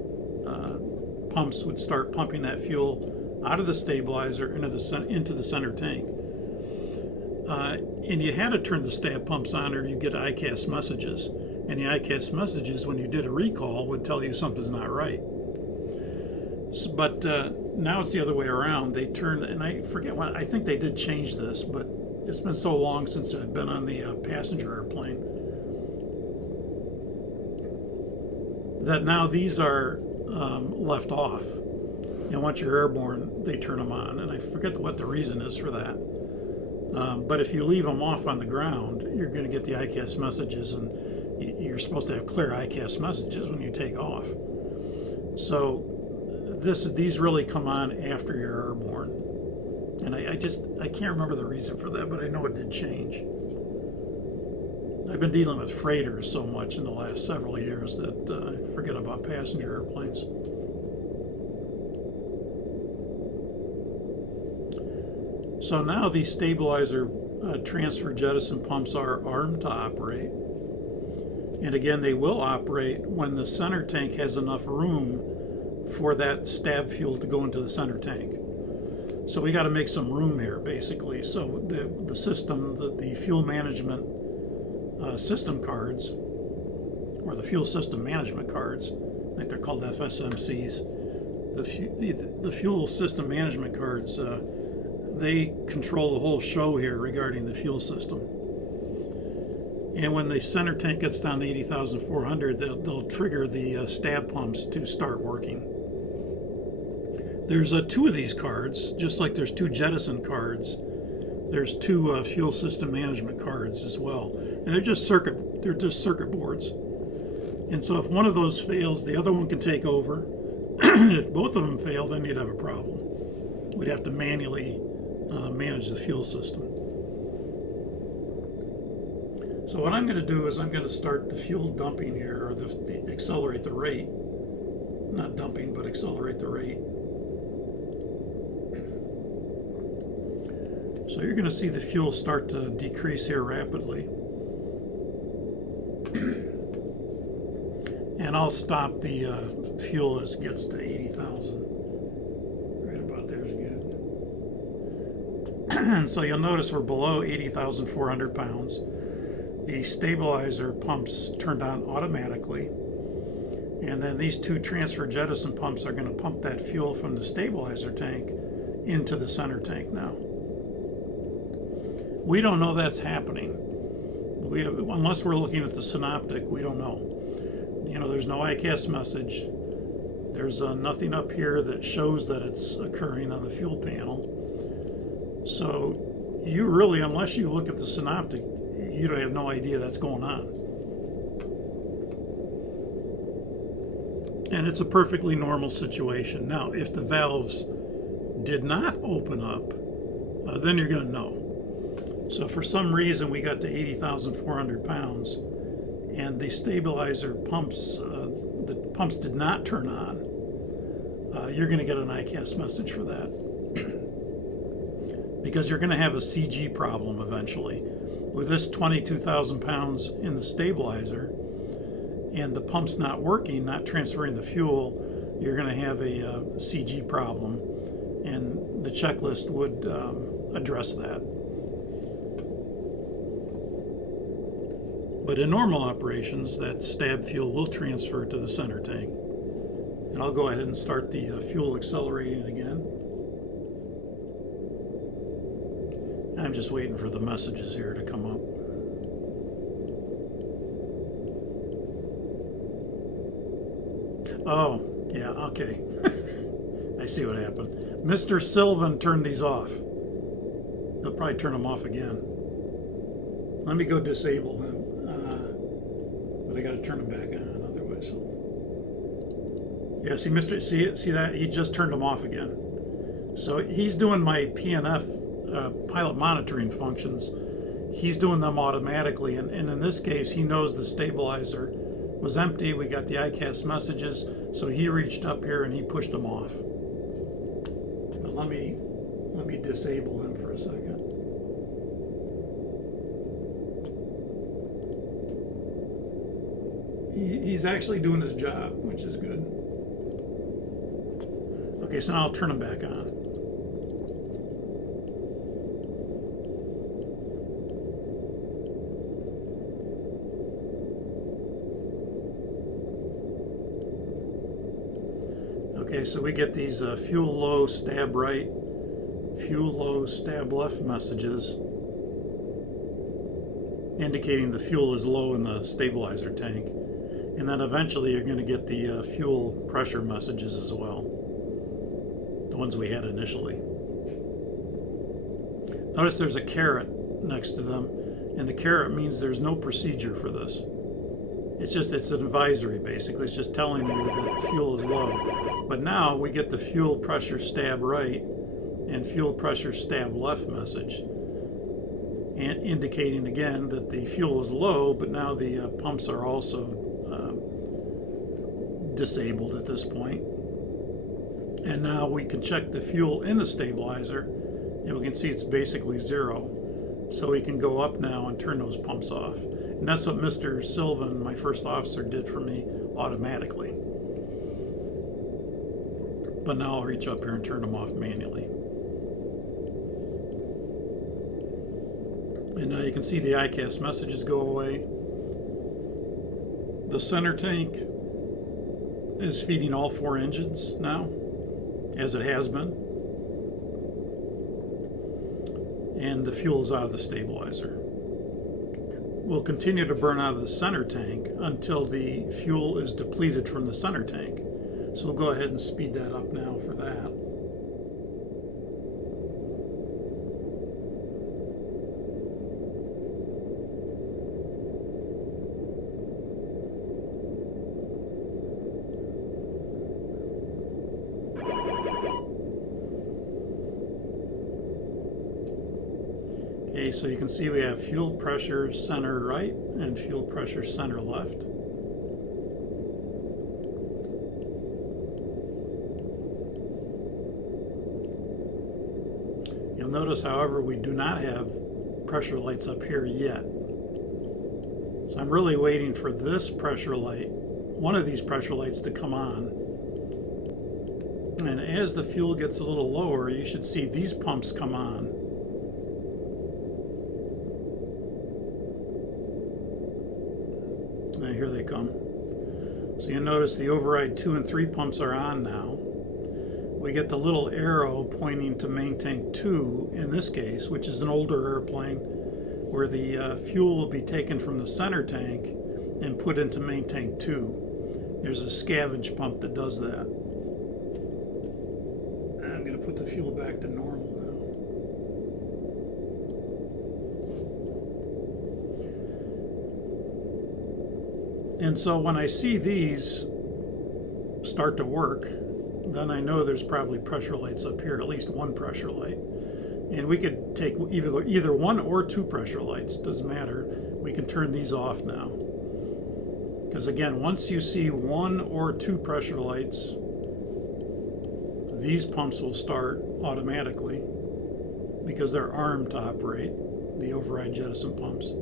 pumps would start pumping that fuel out of the stabilizer into the center tank. And you had to turn the stab pumps on or you get ICAS messages. And the ICAS messages, when you did a recall, would tell you something's not right. So, but now it's the other way around. They turn, and I forget when, I think they did change this, but it's been so long since I've been on the passenger airplane that now these are left off. And once you're airborne, they turn them on. And I forget what the reason is for that. But if you leave them off on the ground, you're going to get the ICAS messages, and you're supposed to have clear ICAS messages when you take off. So these really come on after you're airborne. And I can't remember the reason for that, but I know it did change. I've been dealing with freighters so much in the last several years that I forget about passenger airplanes. So now these stabilizer transfer jettison pumps are armed to operate. And again, they will operate when the center tank has enough room for that stab fuel to go into the center tank. So we got to make some room here, basically. So the system, the fuel management system cards, or the fuel system management cards, I think they're called FSMCs. The fuel system management cards, they control the whole show here regarding the fuel system. And when the center tank gets down to 80,400, they'll trigger the stab pumps to start working. There's two of these cards, just like there's two jettison cards. There's two fuel system management cards as well, and they're just circuit boards. And so if one of those fails, the other one can take over. If both of them fail, then you'd have a problem. We'd have to manually manage the fuel system. So what I'm going to do is I'm going to start the fuel dumping here, or accelerate the rate. Not dumping, but accelerate the rate. So you're going to see the fuel start to decrease here rapidly. And I'll stop the fuel as it gets to 80,000. Right about there is good. And so you'll notice we're below 80,400 pounds. The stabilizer pumps turned on automatically. And then these two transfer jettison pumps are going to pump that fuel from the stabilizer tank into the center tank now. We don't know that's happening. Unless we're looking at the synoptic, we don't know. You know, there's no ICAS message. There's nothing up here that shows that it's occurring on the fuel panel. So you really, unless you look at the synoptic, you don't have no idea that's going on. And it's a perfectly normal situation. Now, if the valves did not open up, then you're going to know. So for some reason we got to 80,400 pounds and the stabilizer pumps, the pumps did not turn on, you're going to get an ICAS message for that. Because you're going to have a CG problem eventually. With this 22,000 pounds in the stabilizer and the pump's not working, not transferring the fuel, you're going to have a CG problem, and the checklist would address that. But in normal operations, that stab fuel will transfer to the center tank. And I'll go ahead and start the fuel accelerating again. I'm just waiting for the messages here to come up. Oh, yeah, okay. I see what happened. Mr. Sylvan turned these off. He'll probably turn them off again. Let me go disable them. But I got to turn them back on otherwise. Yeah, see that? He just turned them off again. So he's doing my PNF pilot monitoring functions. He's doing them automatically, and in this case, he knows the stabilizer was empty. We got the ICAS messages, so he reached up here and he pushed them off. But let me disable him for a second. He's actually doing his job, which is good. Okay, so now I'll turn him back on. Okay, so we get these fuel low, stab right, fuel low, stab left messages indicating the fuel is low in the stabilizer tank. And then eventually you're going to get the fuel pressure messages as well, the ones we had initially. Notice there's a caret next to them, and the caret means there's no procedure for this. It's an advisory basically. It's just telling you that fuel is low. But now we get the fuel pressure stab right and fuel pressure stab left message. and indicating again that the fuel is low, but now the pumps are also disabled at this point. And now we can check the fuel in the stabilizer, and we can see it's basically zero. So we can go up now and turn those pumps off. And that's what Mr. Sylvan, my first officer, did for me automatically. But now I'll reach up here and turn them off manually. And now you can see the ICAS messages go away. The center tank is feeding all 4 engines now, as it has been. And the fuel is out of the stabilizer. We'll continue to burn out of the center tank until the fuel is depleted from the center tank. So we'll go ahead and speed that up now for that. Okay, so you can see we have fuel pressure center right and fuel pressure center left. You'll notice, however, we do not have pressure lights up here yet. So I'm really waiting for this pressure light, one of these pressure lights, to come on. And as the fuel gets a little lower, you should see these pumps come on. And here they come. So you notice the override 2 and 3 pumps are on now. We get the little arrow pointing to main tank 2 in this case, which is an older airplane, where the fuel will be taken from the center tank and put into main tank 2. There's a scavenge pump that does that. I'm going to put the fuel back to normal now. And so when I see these start to work, then I know there's probably pressure lights up here, at least one pressure light. And we could take either 1 or 2 pressure lights, doesn't matter. We can turn these off now. Because again, once you see 1 or 2 pressure lights, these pumps will start automatically because they're armed to operate, the override jettison pumps.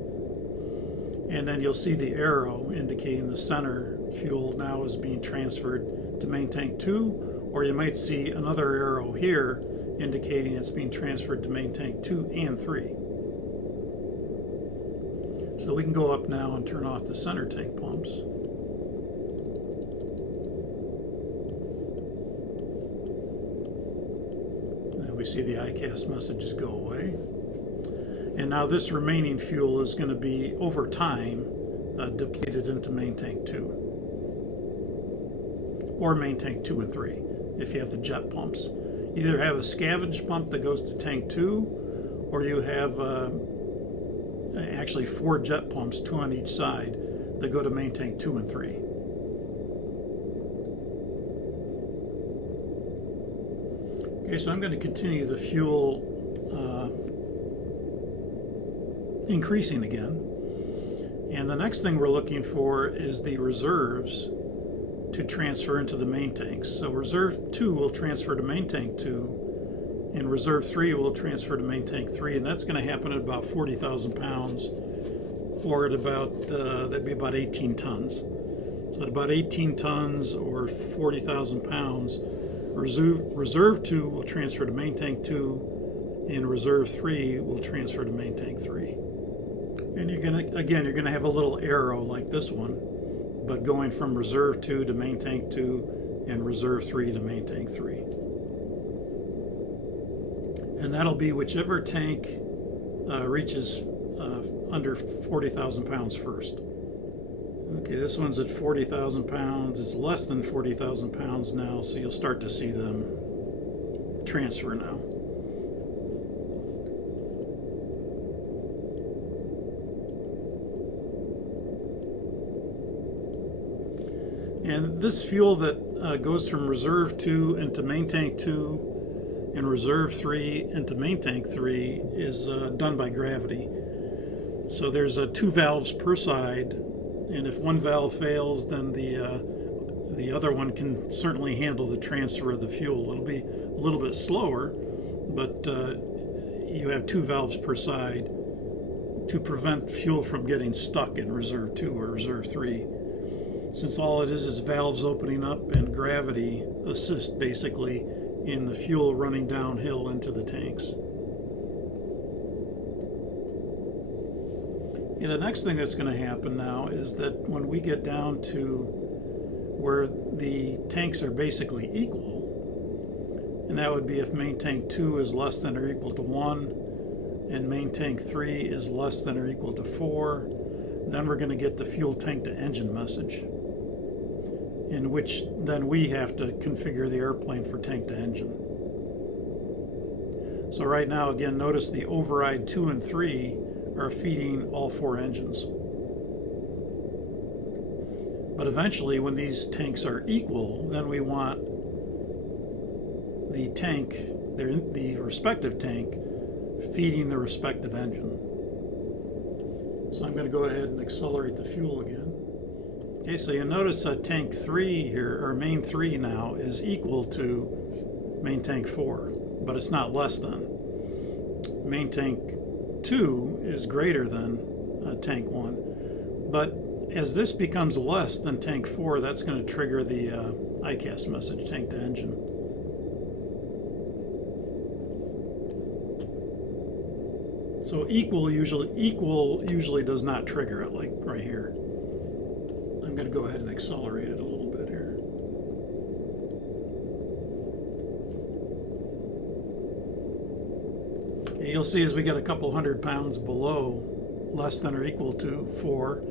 And then you'll see the arrow indicating the center fuel now is being transferred to main tank 2, or you might see another arrow here indicating it's being transferred to main tank 2 and 3. So we can go up now and turn off the center tank pumps. And we see the ICAS messages go away. And now this remaining fuel is going to be, over time, depleted into main tank 2. Or main tank 2 and 3, if you have the jet pumps. You either have a scavenge pump that goes to tank 2, or you have actually 4 jet pumps, 2 on each side, that go to main tank 2 and 3. Okay, so I'm going to continue the fuel increasing again. And the next thing we're looking for is the reserves to transfer into the main tanks. So reserve 2 will transfer to main tank 2, and reserve 3 will transfer to main tank 3, and that's going to happen at about 40,000 pounds, or at about, that'd be about 18 tons. So at about 18 tons or 40,000 pounds, reserve 2 will transfer to main tank 2, and reserve 3 will transfer to main tank 3. And you're gonna have a little arrow like this one, but going from reserve 2 to main tank 2 and reserve 3 to main tank 3. And that'll be whichever tank reaches under 40,000 pounds first. Okay, this one's at 40,000 pounds. It's less than 40,000 pounds now, so you'll start to see them transfer now. And this fuel that goes from reserve 2 into main tank 2 and reserve 3 into main tank 3 is done by gravity. So there's 2 valves per side, and if one valve fails, then the other one can certainly handle the transfer of the fuel. It'll be a little bit slower, but you have 2 valves per side to prevent fuel from getting stuck in reserve 2 or reserve 3. Since all it is valves opening up and gravity assist basically in the fuel running downhill into the tanks. And the next thing that's going to happen now is that when we get down to where the tanks are basically equal, and that would be if main tank 2 is less than or equal to 1 and main tank 3 is less than or equal to 4, then we're going to get the fuel tank to engine message, in which then we have to configure the airplane for tank to engine. So right now, again, notice the override 2 and 3 are feeding all 4 engines. But eventually, when these tanks are equal, then we want the tank, the respective tank, feeding the respective engine. So I'm going to go ahead and accelerate the fuel again. Okay, so you notice tank 3 here, or main 3 now, is equal to main tank 4, but it's not less than. Main tank 2 is greater than tank 1, but as this becomes less than tank 4, that's going to trigger the ICAS message, tank to engine. So equal usually does not trigger it, like right here. I'm going to go ahead and accelerate it a little bit here. Okay, you'll see as we get a couple 100 pounds below less than or equal to 4,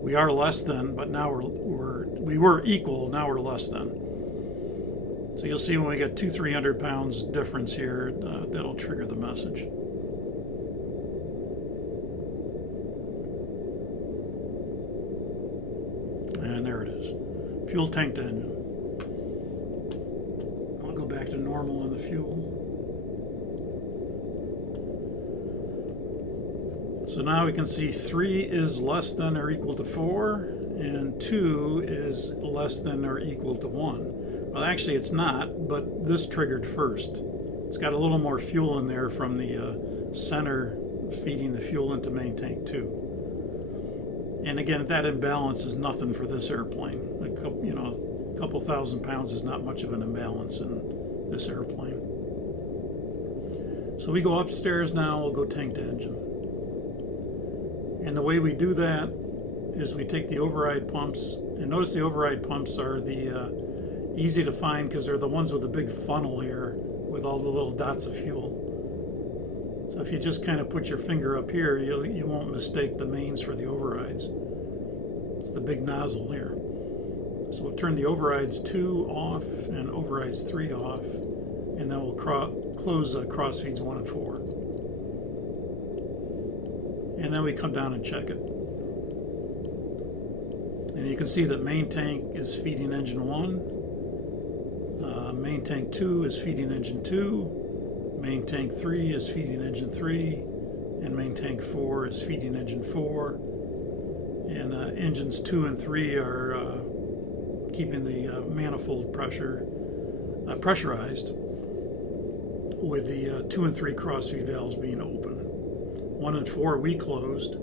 we are less than, but now we were equal, now we're less than. So you'll see when we get 200-300 pounds difference here, that'll trigger the message. And there it is. Fuel tank to engine. I'll go back to normal on the fuel. So now we can see 3 is less than or equal to 4, and 2 is less than or equal to 1. Well, actually it's not, but this triggered first. It's got a little more fuel in there from the center feeding the fuel into main tank 2. And again, that imbalance is nothing for this airplane. A couple thousand pounds is not much of an imbalance in this airplane. So we go upstairs now, we'll go tank to engine. And the way we do that is we take the override pumps, and notice the override pumps are the easy to find because they're the ones with the big funnel here with all the little dots of fuel. So if you just kind of put your finger up here, you won't mistake the mains for the overrides. It's the big nozzle here. So we'll turn the overrides 2 off and overrides 3 off, and then we'll close crossfeeds 1 and 4. And then we come down and check it. And you can see that main tank is feeding engine 1, main tank 2 is feeding engine 2, main tank 3 is feeding engine 3, and main tank 4 is feeding engine 4. And engines 2 and 3 are keeping the manifold pressure pressurized, with the 2 and 3 crossfeed valves being open. 1 and 4 we closed.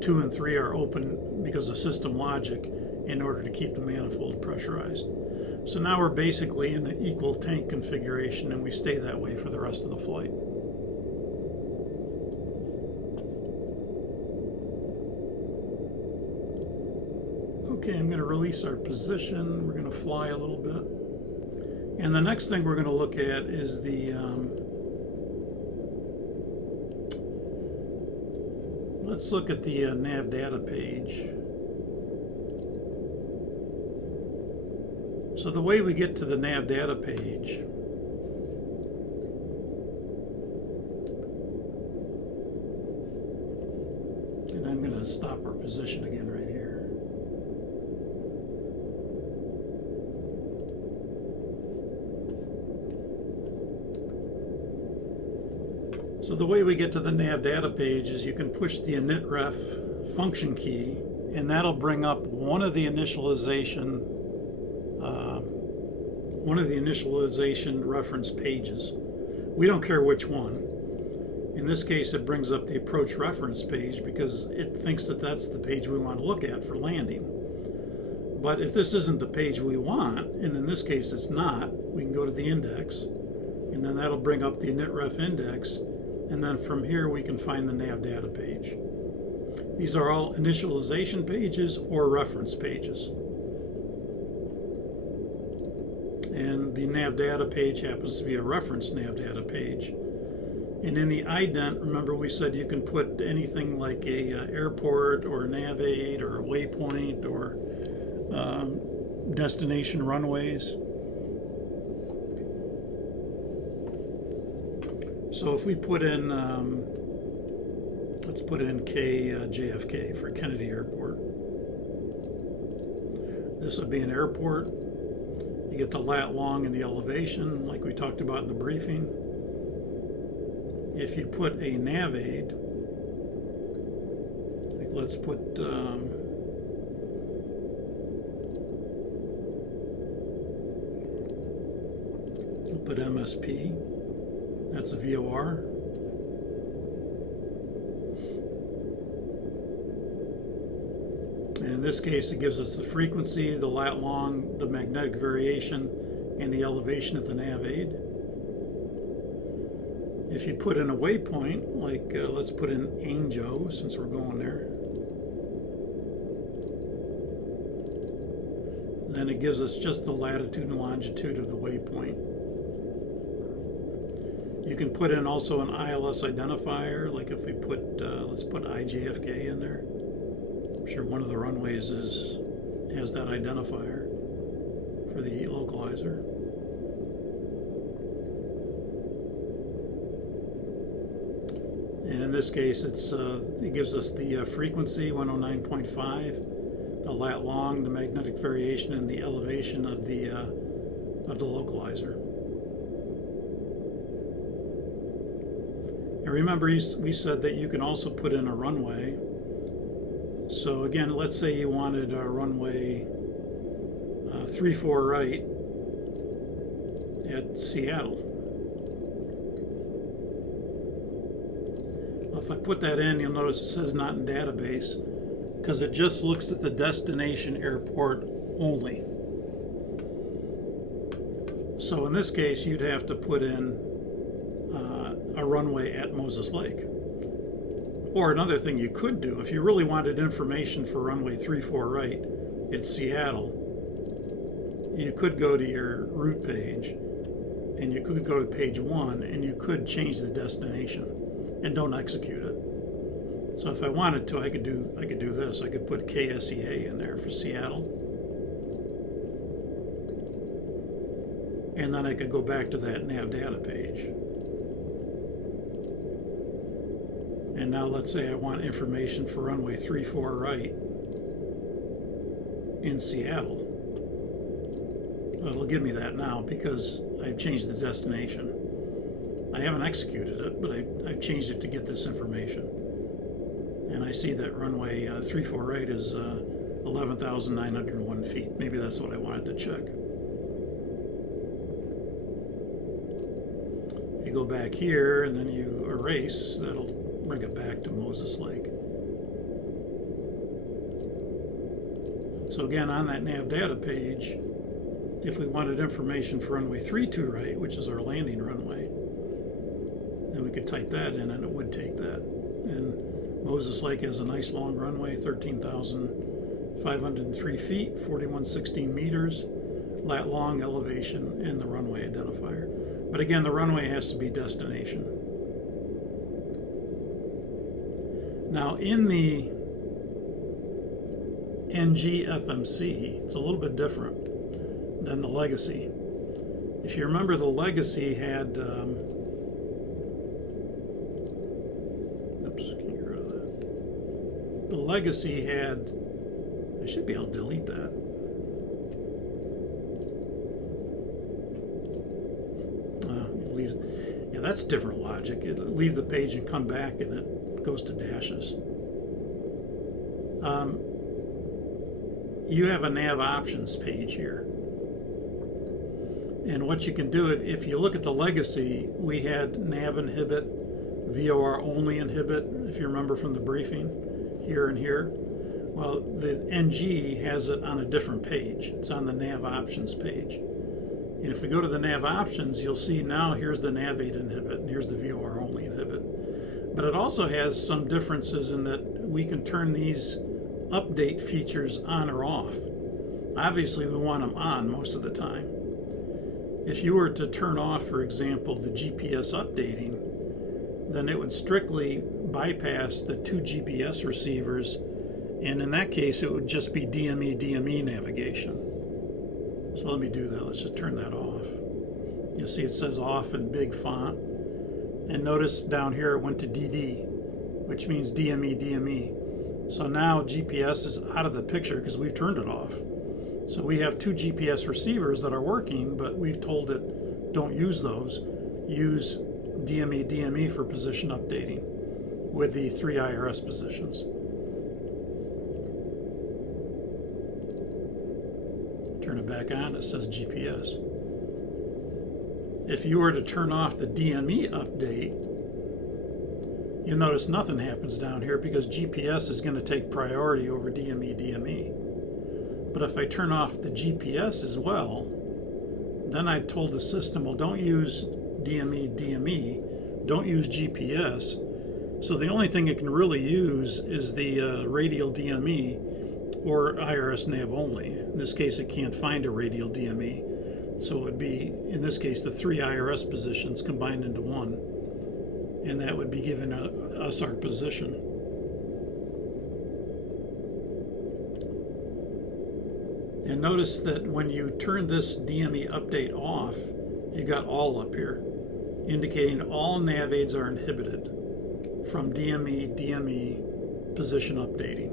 2 and 3 are open because of system logic in order to keep the manifold pressurized. So now we're basically in an equal tank configuration, and we stay that way for the rest of the flight. Okay, I'm going to release our position. We're going to fly a little bit. And the next thing we're going to look at is the let's look at the nav data page. So the way we get to the nav data page and I'm going to stop our position again right here. So the way we get to the nav data page is you can push the initref function key, and that'll bring up one of the initialization reference pages. We don't care which one. In this case, it brings up the approach reference page because it thinks that that's the page we want to look at for landing. But if this isn't the page we want, and in this case it's not, we can go to the index, and then that'll bring up the initref index, and then from here we can find the nav data page. These are all initialization pages or reference pages. And the nav data page happens to be a reference nav data page. And in the ident, remember we said you can put anything like a airport or nav aid or a waypoint or destination runways. So if we put in, let's put in JFK for Kennedy Airport. This would be an airport. You get the lat long and the elevation like we talked about in the briefing. If you put a nav aid, like let's put we'll put MSP, that's a VOR. And in this case it gives us the frequency, the lat long, the magnetic variation, and the elevation of the nav aid. If you put in a waypoint, like let's put in Angel, since we're going there, then it gives us just the latitude and longitude of the waypoint. You can put in also an ILS identifier, like if we put, let's put IJFK in there. I'm sure one of the runways has that identifier for the localizer. And in this case, it gives us the frequency, 109.5, the lat long, the magnetic variation, and the elevation of the localizer. And remember, we said that you can also put in a runway. So again, let's say you wanted a runway 34 right at Seattle. If I put that in, you'll notice it says not in database because it just looks at the destination airport only. So in this case, you'd have to put in a runway at Moses Lake. Or another thing you could do, if you really wanted information for runway 34 right at Seattle, you could go to your route page and you could go to page 1 and you could change the destination and don't execute it. So if I wanted to, I could do this. I could put KSEA in there for Seattle. And then I could go back to that nav data page. And now let's say I want information for runway 34 right in Seattle. Well, it'll give me that now because I've changed the destination. I haven't executed it, but I've changed it to get this information. And I see that runway 34 right is 11,901 feet. Maybe that's what I wanted to check. You go back here and then you erase, that'll bring it back to Moses Lake. So again, on that nav data page, if we wanted information for runway 32 right, which is our landing runway, then we could type that in and it would take that. And Moses Lake has a nice long runway, 13,503 feet, 4116 meters, lat long, elevation, and the runway identifier. But again, the runway has to be destination. Now in the NG-FMC, it's a little bit different than the Legacy. If you remember, the Legacy had, the Legacy had, I should be able to delete that. that's different logic. Leave the page and come back, and it goes to dashes. You have a nav options page here. And what you can do, if you look at the legacy, we had nav inhibit, VOR only inhibit, if you remember from the briefing, here and here. Well, the NG has it on a different page. It's on the nav options page. And if we go to the nav options, you'll see now here's the nav 8 inhibit and here's the VOR only inhibit. But it also has some differences in that we can turn these update features on or off. Obviously, we want them on most of the time. If you were to turn off, for example, the GPS updating, then it would strictly bypass the 2 GPS receivers, and in that case it would just be DME navigation. So let me do that. Let's just turn that off. You'll see it says off in big font, and notice down here it went to DD, which means DME. So now GPS is out of the picture because we've turned it off. So we have 2 GPS receivers that are working, but we've told it don't use those. Use DME for position updating with the 3 IRS positions. Turn it back on, it says GPS. If you were to turn off the DME update, you'll notice nothing happens down here because GPS is going to take priority over DME. But if I turn off the GPS as well, then I've told the system, well, don't use DME, don't use GPS. So the only thing it can really use is the radial DME or IRS nav only. In this case, it can't find a radial DME. So it would be, in this case, the 3 IRS positions combined into one. And that would be giving us our position. And notice that when you turn this DME update off, you got all up here, indicating all nav aids are inhibited from DME position updating.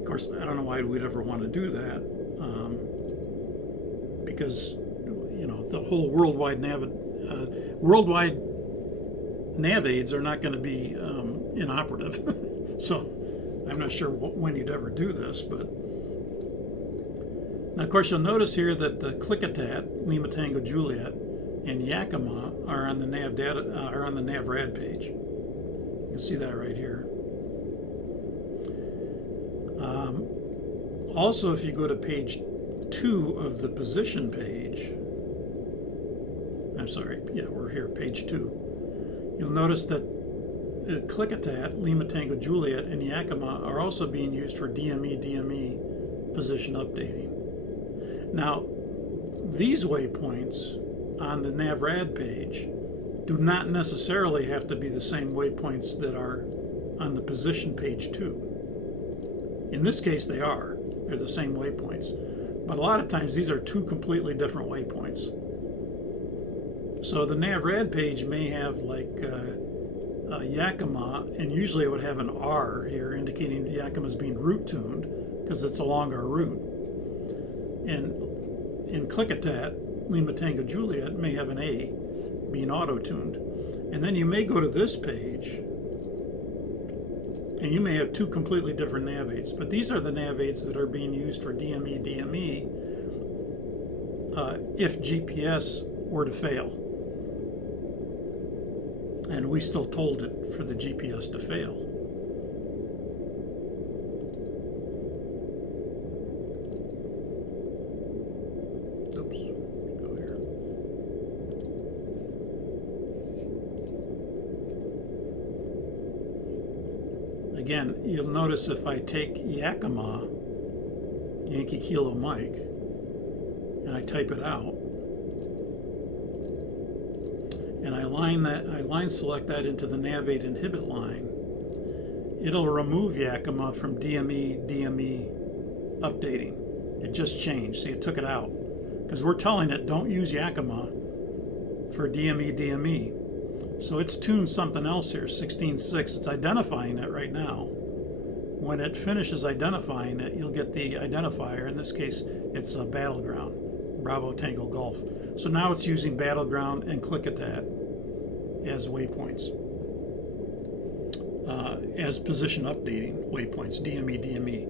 Of course, I don't know why we'd ever want to do that, because the whole worldwide nav aids are not going to be inoperative. So I'm not sure when you'd ever do this, but. Now, of course, you'll notice here that the Clickatat, Lima Tango Juliet, and Yakima are on the nav rad page. You can see that right here. Also, if you go to page 2 of the position page, I'm sorry, yeah, we're here, page 2. You'll notice that Clickatat, Lima Tango Juliet, and Yakima are also being used for DME position updating. Now, these waypoints on the NavRad page do not necessarily have to be the same waypoints that are on the position page 2. In this case, they are. They're the same waypoints. But a lot of times, these are 2 completely different waypoints. So the NavRad page may have like Yakima, and usually it would have an R here indicating Yakima is being route tuned because it's along our route. And in Clickatat, Lima Tango Juliet may have an A being auto-tuned. And then you may go to this page and you may have 2 completely different nav aids. But these are the nav aids that are being used for DME if GPS were to fail. And we still told it for the GPS to fail. Oops, go here. Again, you'll notice if I take Yakima, Yankee Kilo Mike, and I type it out, and I line select that into the nav 8 inhibit line, it'll remove Yakima from DME updating. It just changed, see, it took it out. Because we're telling it, don't use Yakima for DME. So it's tuned something else here, 16.6. It's identifying it right now. When it finishes identifying it, you'll get the identifier. In this case, it's a battleground, Bravo Tango Golf. So now it's using battleground and click at that as waypoints, as position updating waypoints, DME.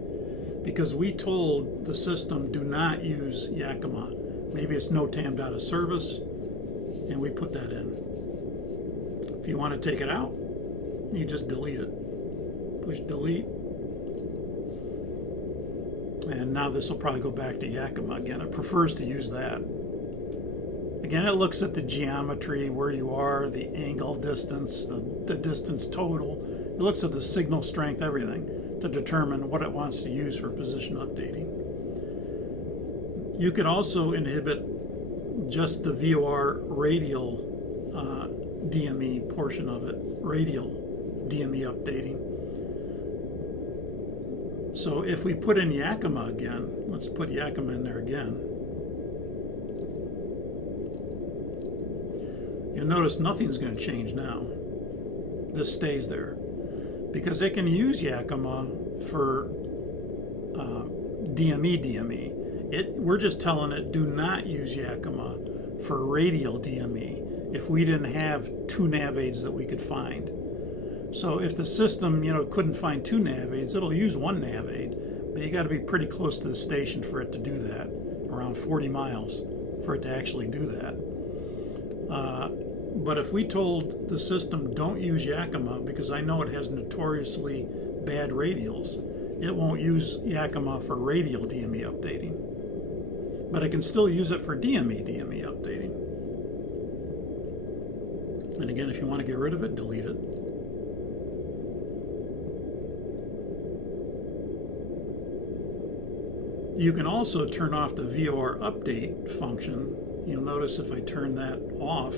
Because we told the system do not use Yakima. Maybe it's NOTAM out of service, and we put that in. If you want to take it out, you just delete it. Push delete. And now this will probably go back to Yakima again. It prefers to use that. Again, it looks at the geometry, where you are, the angle distance, the distance total. It looks at the signal strength, everything, to determine what it wants to use for position updating. You can also inhibit just the VOR radial DME portion of it, radial DME updating. So if we put in Yakima again, let's put Yakima in there again. You'll notice nothing's going to change now. This stays there. Because it can use Yakima for DME. We're just telling it do not use Yakima for radial DME if we didn't have two nav aids that we could find. So if the system, couldn't find two nav aids, it'll use one nav aid, but you got to be pretty close to the station for it to do that, around 40 miles for it to actually do that. But if we told the system don't use Yakima, because I know it has notoriously bad radials, it won't use Yakima for radial DME updating. But it can still use it for DME updating. And again, if you want to get rid of it, delete it. You can also turn off the VOR update function. You'll notice if I turn that off,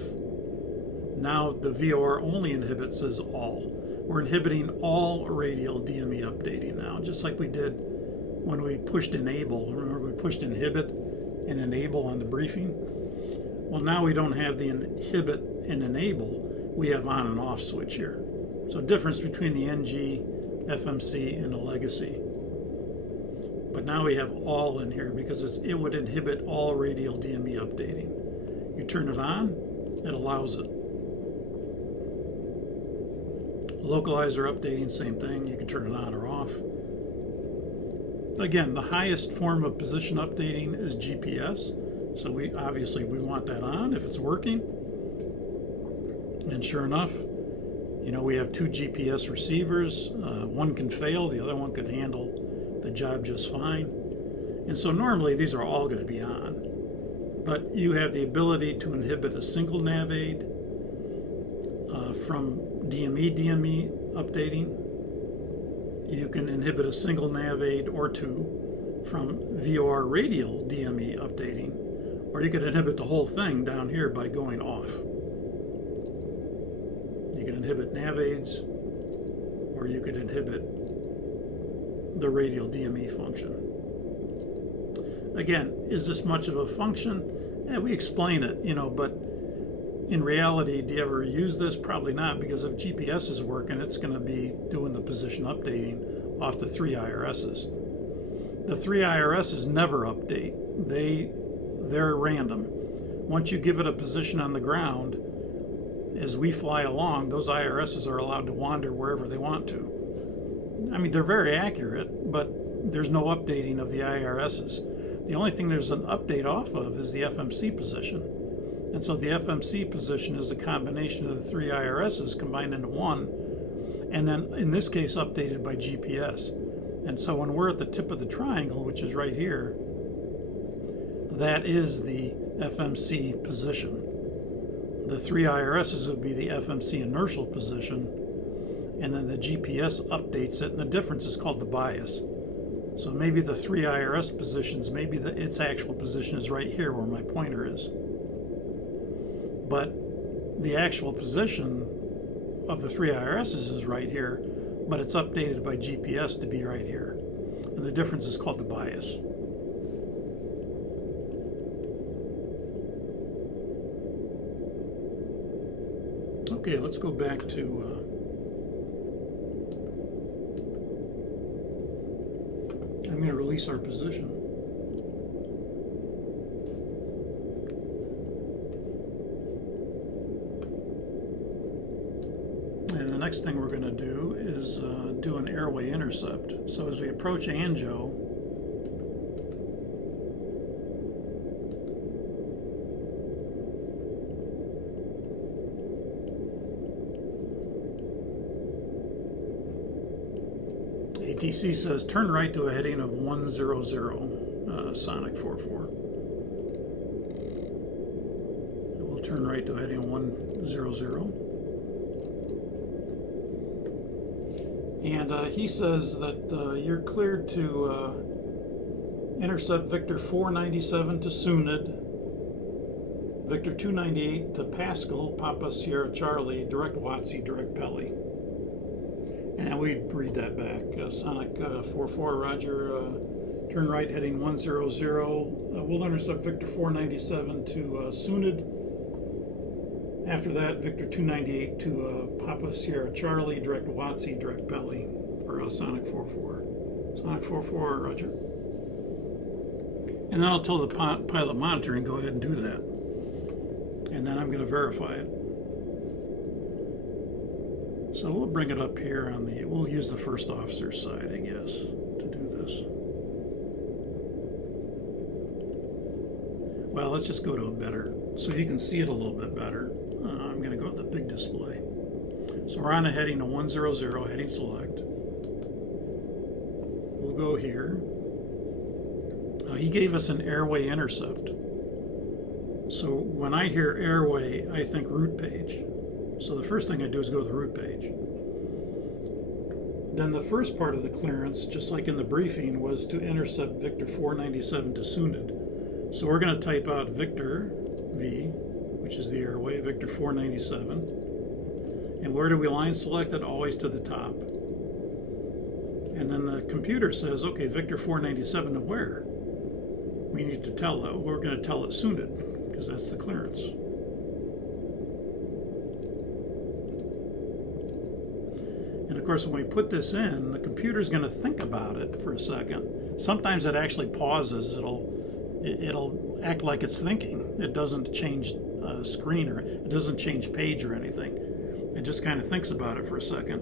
now the VOR only inhibits as all. We're inhibiting all radial DME updating now, just like we did when we pushed enable. Remember we pushed inhibit and enable on the briefing? Well, now we don't have the inhibit and enable. We have on and off switch here. So difference between the NG, FMC, and the legacy. But now we have all in here because it would inhibit all radial DME updating. You turn it on, it allows it. Localizer updating, same thing. You can turn it on or off. Again, the highest form of position updating is GPS. So we want that on if it's working. And sure enough, we have two GPS receivers. One can fail, the other one could handle the job just fine. And so normally these are all going to be on. But you have the ability to inhibit a single nav aid from DME updating. You can inhibit a single nav aid or two from VOR radial DME updating, or you could inhibit the whole thing down here by going off. You can inhibit nav aids, or you could inhibit the radial DME function. Again, is this much of a function? We explain it, but in reality, do you ever use this? Probably not, because if GPS is working, it's going to be doing the position updating off the 3 IRSs. The 3 IRSs never update. They're random. Once you give it a position on the ground, as we fly along, those IRSs are allowed to wander wherever they want to. I mean, they're very accurate, but there's no updating of the IRSs. The only thing there's an update off of is the FMC position. And so the FMC position is a combination of the 3 IRSs combined into one, and then in this case updated by GPS. And so when we're at the tip of the triangle, which is right here, that is the FMC position. The 3 IRSs would be the FMC inertial position, and then the GPS updates it, and the difference is called the bias. So maybe the 3 IRS positions, maybe its actual position is right here where my pointer is. But the actual position of the 3 IRSs is right here, but it's updated by GPS to be right here. And the difference is called the bias. Okay, let's go back to I'm going to release our position. the next thing we're going to do is do an airway intercept. So as we approach Anjo, ATC says turn right to a heading of 100, Sonic 44. We'll turn right to a heading of 100. And he says that you're cleared to intercept Victor 497 to Sunid, Victor 298 to Pascal, Papa Sierra Charlie, direct Watsy, direct Pelly. And we read that back. Sonic 44, Roger, turn right heading 100. We'll intercept Victor 497 to Sunid. After that, Victor 298 to Papa Sierra Charlie, direct Watsy, direct Pelly for Sonic 44. Sonic 44, Roger. And then I'll tell the pilot monitoring, go ahead and do that. And then I'm going to verify it. So we'll bring it up here on the, we'll use the first officer's side, I guess, to do this. Well, let's just go to a better, so you can see it a little bit better. I'm going to go to the big display. So we're on a heading of 100, heading select. We'll go here. He gave us an airway intercept. So when I hear airway, I think route page. So the first thing I do is go to the route page. Then the first part of the clearance, just like in the briefing, was to intercept Victor 497 to Sunid. So we're going to type out Victor V, which is the airway, Victor 497. And where do we line select it? Always to the top. And then the computer says, okay, Victor 497 to where? We need to tell it. We're going to tell it Sunid, because that's the clearance. And of course, when we put this in, the computer's going to think about it for a second. Sometimes it actually pauses. It'll act like it's thinking. It doesn't change screen, or it doesn't change page or anything. It just kind of thinks about it for a second.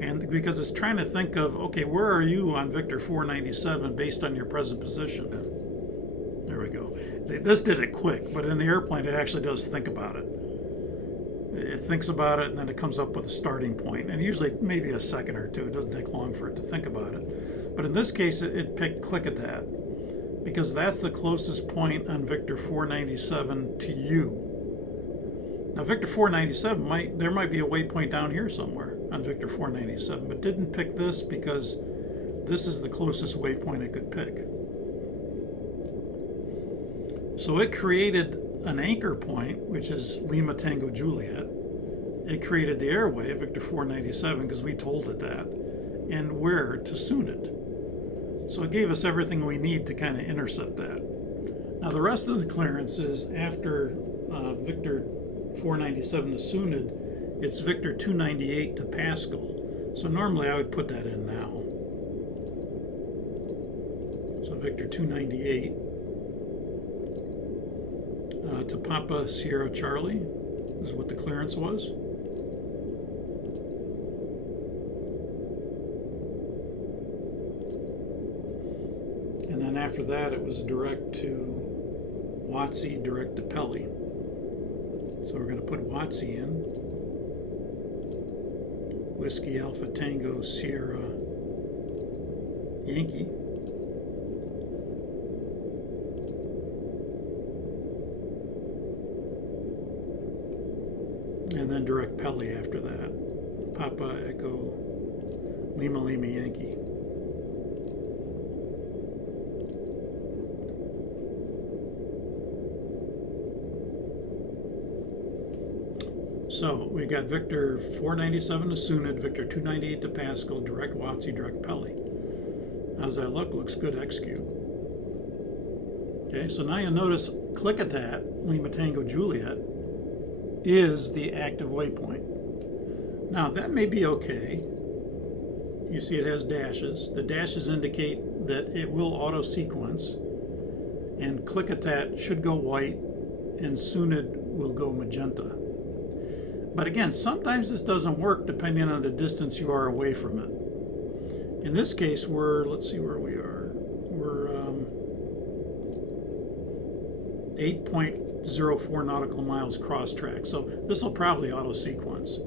And because it's trying to think of, okay, where are you on Victor 497 based on your present position? There we go. This did it quick, but in the airplane, it actually does think about it. It thinks about it, and then it comes up with a starting point, and usually maybe a second or two. It doesn't take long for it to think about it. But in this case, it picked click at that, because that's the closest point on Victor 497 to you. Now, Victor 497, there might be a waypoint down here somewhere on Victor 497, but didn't pick this because this is the closest waypoint it could pick. So it created an anchor point, which is Lima Tango Juliet. It created the airway, Victor 497, because we told it that, and where to Sunid. So it gave us everything we need to kind of intercept that. Now the rest of the clearance is after Victor 497 to Sunid, it's Victor 298 to Pascal. So normally I would put that in now. So Victor 298 to Papa Sierra Charlie is what the clearance was. And then after that, it was direct to Watsy, direct to Pelly. So we're going to put Watsy in. Whiskey Alpha Tango Sierra Yankee. And then direct Pelly after that. Papa Echo Lima Lima Yankee. So we got Victor 497 to Sunid, Victor 298 to Pascal, direct Watsy, direct Pelly. How's that look? Looks good, execute. Okay, so now you'll notice click at that, Lima Tango Juliet, is the active waypoint. Now that may be okay. You see it has dashes. The dashes indicate that it will auto sequence, and click at that should go white and Sunid will go magenta. But again, sometimes this doesn't work depending on the distance you are away from it. In this case, let's see where we are. We're 8.04 nautical miles cross track. So this will probably auto sequence.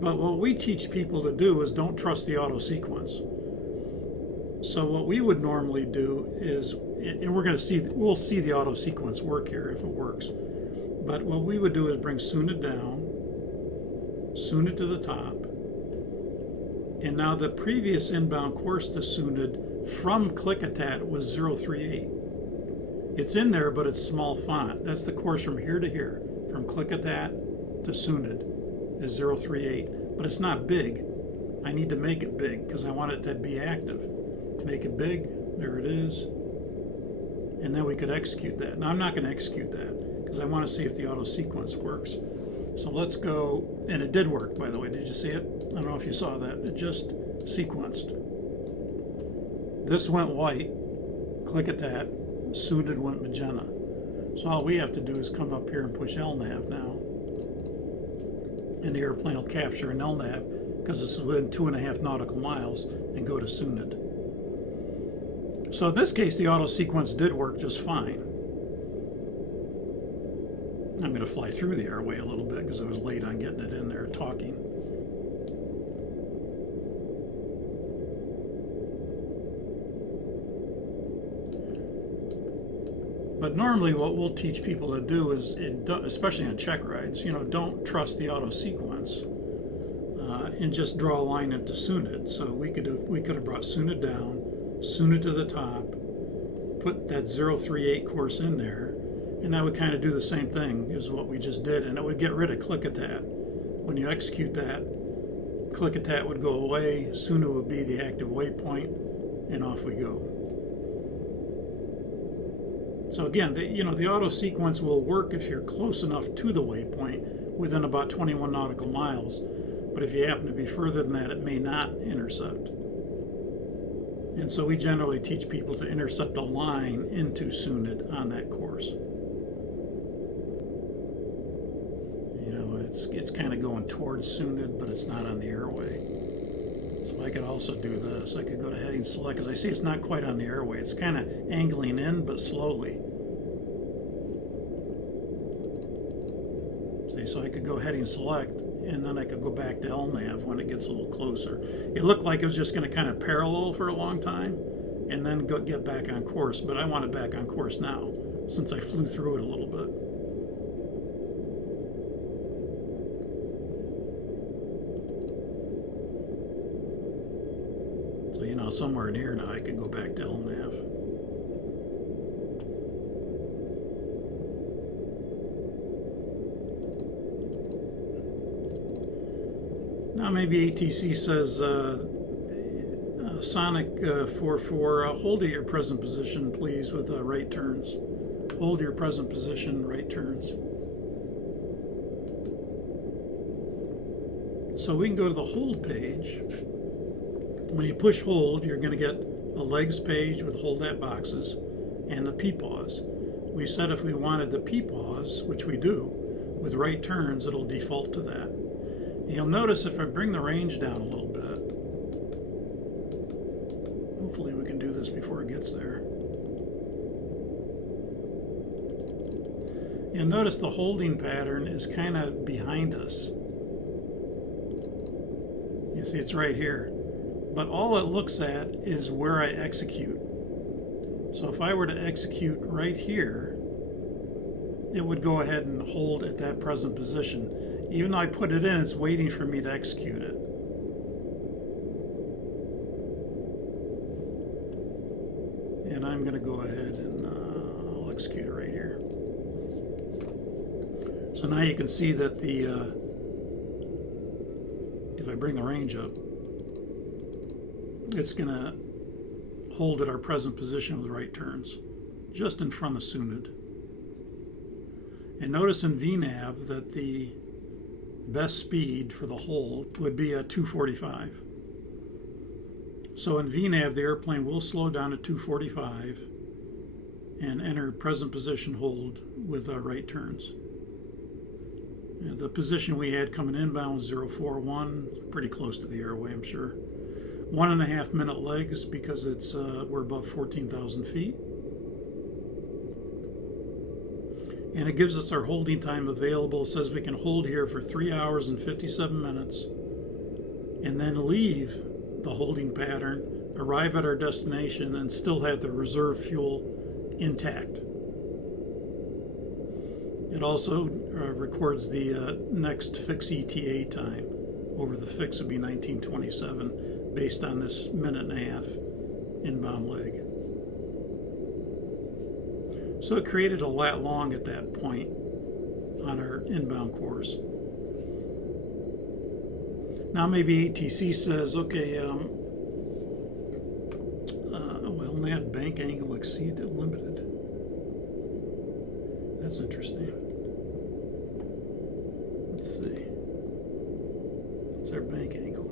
But what we teach people to do is don't trust the auto sequence. So what we would normally do is, and we'll see the auto sequence work here if it works. But what we would do is bring SUNIT down, SUNIT to the top, and now the previous inbound course to SUNIT from Klickitat was 038. It's in there, but it's small font. That's the course from here to here, from Klickitat to SUNIT is 038, but it's not big. I need to make it big because I want it to be active. Make it big, there it is, and then we could execute that. Now I'm not going to execute that because I want to see if the auto sequence works. So let's go, and it did work, by the way. Did you see it? I don't know if you saw that. It just sequenced. This went white, Klickitat, SUNIT went magenta. So all we have to do is come up here and push LNAV now. And the airplane will capture an LNAV because it's within 2.5 nautical miles and go to SUNIT. So in this case, the auto sequence did work just fine. I'm going to fly through the airway a little bit because I was late on getting it in there talking. But normally what we'll teach people to do is, especially on check rides, don't trust the auto sequence and just draw a line into SUNIT. So we could have brought SUNIT down, SUNIT to the top, put that 038 course in there, and that would kind of do the same thing as what we just did, and it would get rid of Klickitat. When you execute that, Klickitat would go away, SUNIT would be the active waypoint, and off we go. So again, the auto sequence will work if you're close enough to the waypoint, within about 21 nautical miles. But if you happen to be further than that, it may not intercept. And so we generally teach people to intercept a line into SUNIT on that course. It's kind of going towards SUNIT, but it's not on the airway. So I could also do this. I could go to heading select, because I see it's not quite on the airway. It's kind of angling in, but slowly. See, so I could go heading select, and then I could go back to LNAV when it gets a little closer. It looked like it was just going to kind of parallel for a long time, and then get back on course. But I want it back on course now, since I flew through it a little bit. So, somewhere in here now I could go back to LNAV. Now maybe ATC says, Sonic 44, hold at your present position, please, with right turns. Hold your present position, right turns. So we can go to the hold page. When you push hold, you're going to get a legs page with hold at boxes and the PPAWs. We said if we wanted the PPAWs, which we do, with right turns, it'll default to that. And you'll notice if I bring the range down a little bit, hopefully we can do this before it gets there. You'll notice the holding pattern is kind of behind us. You see it's right here. But all it looks at is where I execute. So if I were to execute right here, it would go ahead and hold at that present position. Even though I put it in, it's waiting for me to execute it. And I'm going to go ahead and I'll execute it right here. So now you can see that if I bring the range up, it's going to hold at our present position with right turns, just in front of SUNIT. And notice in VNAV that the best speed for the hold would be at 245. So in VNAV, the airplane will slow down at 245 and enter present position hold with right turns. The position we had coming inbound was 041, pretty close to the airway, I'm sure. 1.5 minute legs because it's we're above 14,000 feet. And it gives us our holding time available. It says we can hold here for 3 hours and 57 minutes and then leave the holding pattern, arrive at our destination, and still have the reserve fuel intact. It also records the next fix ETA time. Over the fix would be 1927 based on this 1.5-minute inbound leg. So it created a lat long at that point on our inbound course. Now maybe ATC says, okay, well, net bank angle exceeded limited. That's interesting. Let's see. That's our bank angle.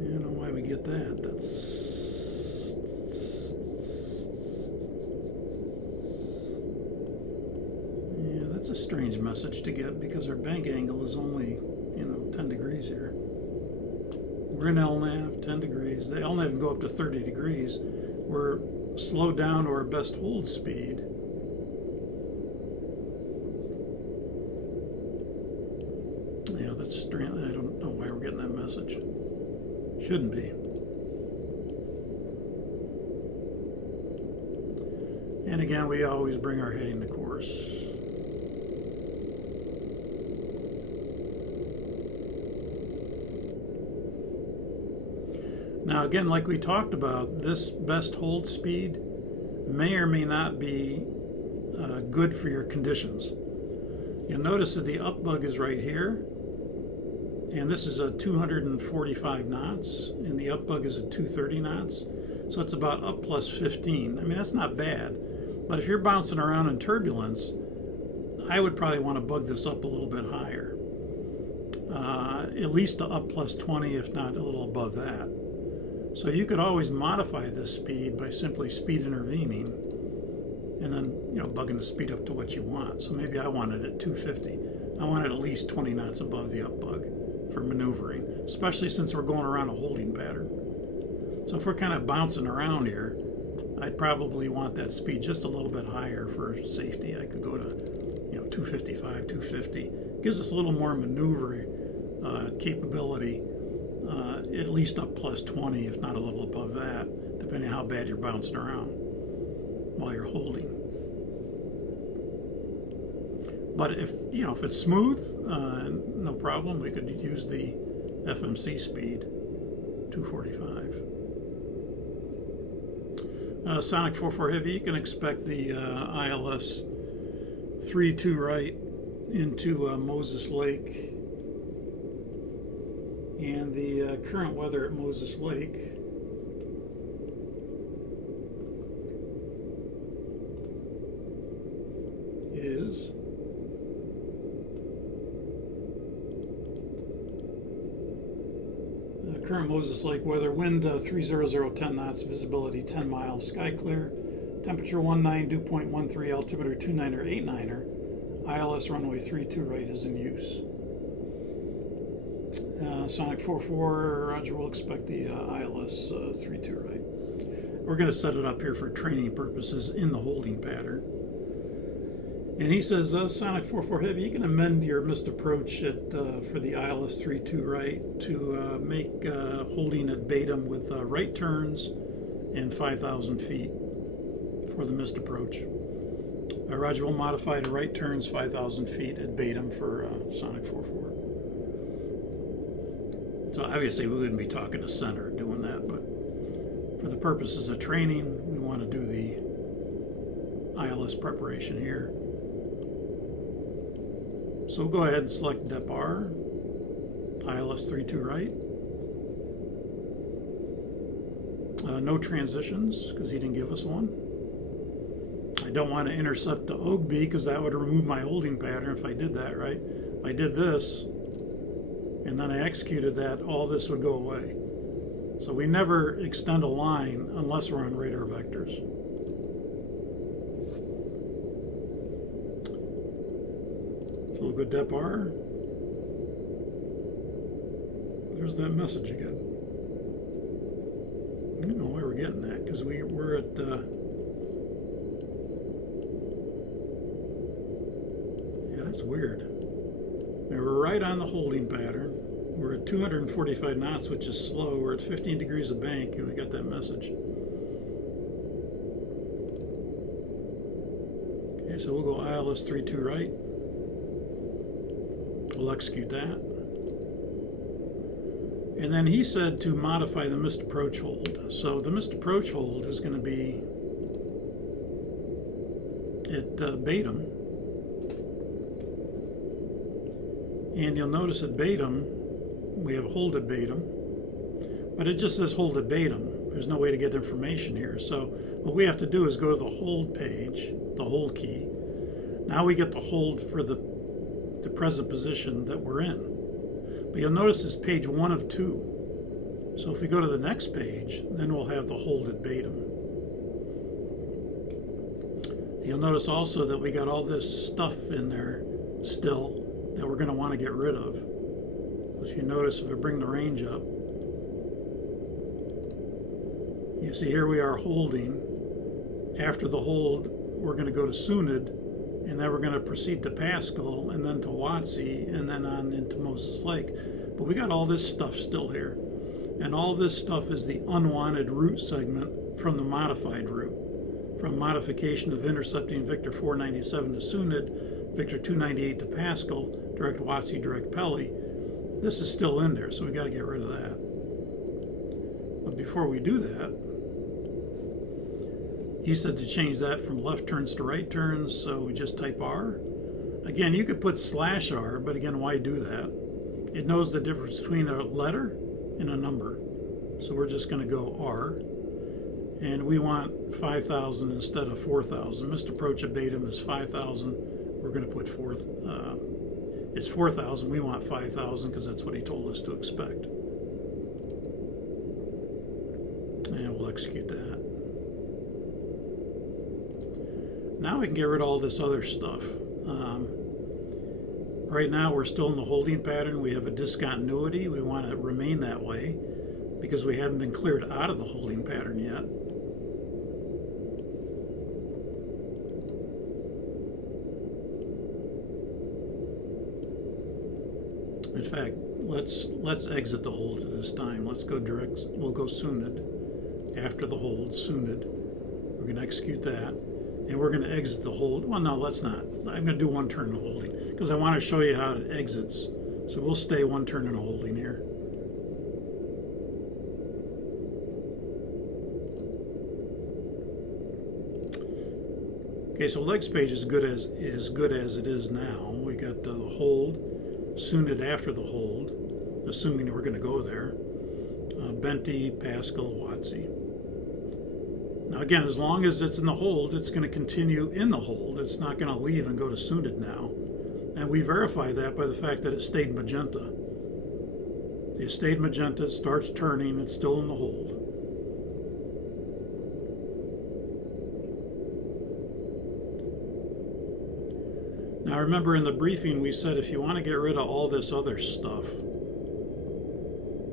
I don't know why we get that. That's a strange message to get because our bank angle is only, 10 degrees here. We're in LNAV, 10 degrees. The LNAV can go up to 30 degrees. We're slowed down to our best hold speed. Yeah, that's strange. I don't know why we're getting that message. Shouldn't be. And again, we always bring our heading to course. Now again, like we talked about, this best hold speed may or may not be good for your conditions. You'll notice that the up bug is right here, and this is a 245 knots, and the up bug is at 230 knots, so it's about up plus 15. I mean, that's not bad, but if you're bouncing around in turbulence, I would probably want to bug this up a little bit higher, at least to up plus 20, if not a little above that. So you could always modify this speed by simply speed intervening and then, bugging the speed up to what you want. So maybe I want it at 250. I want it at least 20 knots above the up bug for maneuvering, especially since we're going around a holding pattern. So if we're kind of bouncing around here, I'd probably want that speed just a little bit higher for safety. I could go to, 255, 250. Gives us a little more maneuver capability. At least up plus 20, if not a little above that, depending on how bad you're bouncing around while you're holding. But if it's smooth, no problem. We could use the FMC speed, 245. Sonic 44 Heavy, you can expect the ILS 3-2 right into Moses Lake. And the current weather at Moses Lake is current Moses Lake weather, wind 300, 10 knots, visibility 10 miles, sky clear, temperature 19, dew point 13, altimeter 29er, 89er, ILS runway 32 right is in use. Sonic 44, Roger, we'll expect the ILS 32 right. We're going to set it up here for training purposes in the holding pattern. And he says, Sonic 44 Heavy, you can amend your missed approach for the ILS 32 right to make holding at Batum with right turns and 5,000 feet for the missed approach. Roger, we'll modify to right turns 5,000 feet at Batum for Sonic 44. So obviously we wouldn't be talking to center doing that, but for the purposes of training, we want to do the ILS preparation here. So we'll go ahead and select Depart, ILS 32 right. No transitions, because he didn't give us one. I don't want to intercept the OGB because that would remove my holding pattern if I did that, right? If I did this, and then I executed that, all this would go away. So we never extend a line unless we're on radar vectors. we'll go depar. There's that message again. I don't know why we're getting that, because we're at yeah, that's weird. And we're right on the holding pattern. We're at 245 knots, which is slow. We're at 15 degrees of bank, and we got that message. Okay, so we'll go ILS 32 right. We'll execute that. And then he said to modify the missed approach hold. So the missed approach hold is going to be at Batum. And you'll notice at Batum, we have hold at Batum, but it just says hold at Batum. There's no way to get information here. So what we have to do is go to the hold page, the hold key. Now we get the hold for the present position that we're in. But you'll notice it's page 1 of 2. So if we go to the next page, then we'll have the hold at Batum. You'll notice also that we got all this stuff in there still that we're going to want to get rid of. If you notice, if I bring the range up, you see here we are holding. After the hold, we're going to go to Sunid, and then we're going to proceed to Pascal, and then to Watsy, and then on into Moses Lake. But we got all this stuff still here. And all this stuff is the unwanted route segment from the modified route. From modification of intercepting Victor 497 to Sunid, Victor 298 to Pascal, direct Watsy, direct Pelly. This is still in there, so we got to get rid of that. But before we do that, he said to change that from left turns to right turns, so we just type R. Again, you could put /R, but again, why do that? It knows the difference between a letter and a number. So we're just going to go R. And we want 5,000 instead of 4,000. Missed approach at Batum is 5,000. We're going to put it's 4,000. We want 5,000 because that's what he told us to expect. And we'll execute that. Now we can get rid of all this other stuff. Right now we're still in the holding pattern. We have a discontinuity. We want to remain that way because we haven't been cleared out of the holding pattern yet. In fact, let's exit the hold at this time. Let's go direct. We'll go Sunid after the hold. Sunid. We're going to execute that. And we're going to exit the hold. Well, no, let's not. I'm going to do one turn in holding because I want to show you how it exits. So we'll stay one turn in holding here. Okay, so legs page is good as it is now. We got the hold, Sunid after the hold, assuming we're going to go there. Benty, Pascal, Watsy. Now again, as long as it's in the hold, it's going to continue in the hold. It's not going to leave and go to Sunid now. And we verify that by the fact that it stayed magenta. It stayed magenta, it starts turning, it's still in the hold. Now remember in the briefing we said if you want to get rid of all this other stuff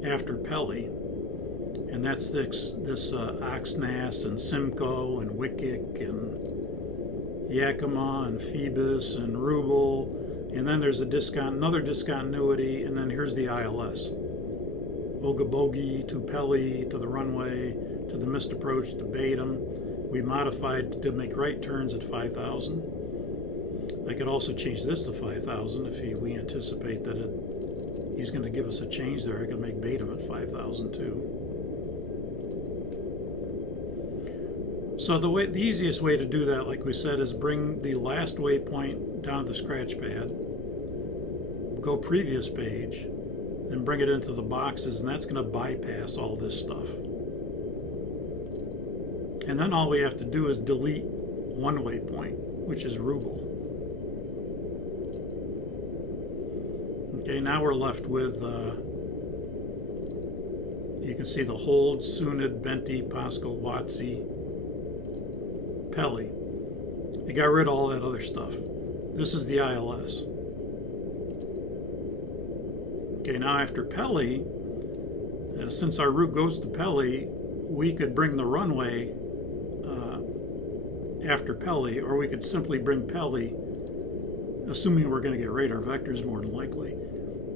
after Pelly, and that's this Oxnass and Simcoe and Wickick and Yakima and Phoebus and Rubel, and then there's another discontinuity, and then here's the ILS. Ogabogie to Pelly to the runway to the missed approach to Batum. We modified to make right turns at 5,000. I could also change this to 5,000 if we anticipate that he's going to give us a change there. I could make Batum at 5,000 too. So the easiest way to do that, like we said, is bring the last waypoint down to the scratch pad, go previous page, and bring it into the boxes, and that's going to bypass all this stuff. And then all we have to do is delete one waypoint, which is Rubel. Okay, now we're left with, you can see the hold, Sunid, Benty, Pascal, Watsy, Pelly. They got rid of all that other stuff. This is the ILS. Okay, now after Pelly, since our route goes to Pelly, we could bring the runway after Pelly, or we could simply bring Pelly, assuming we're going to get radar vectors more than likely,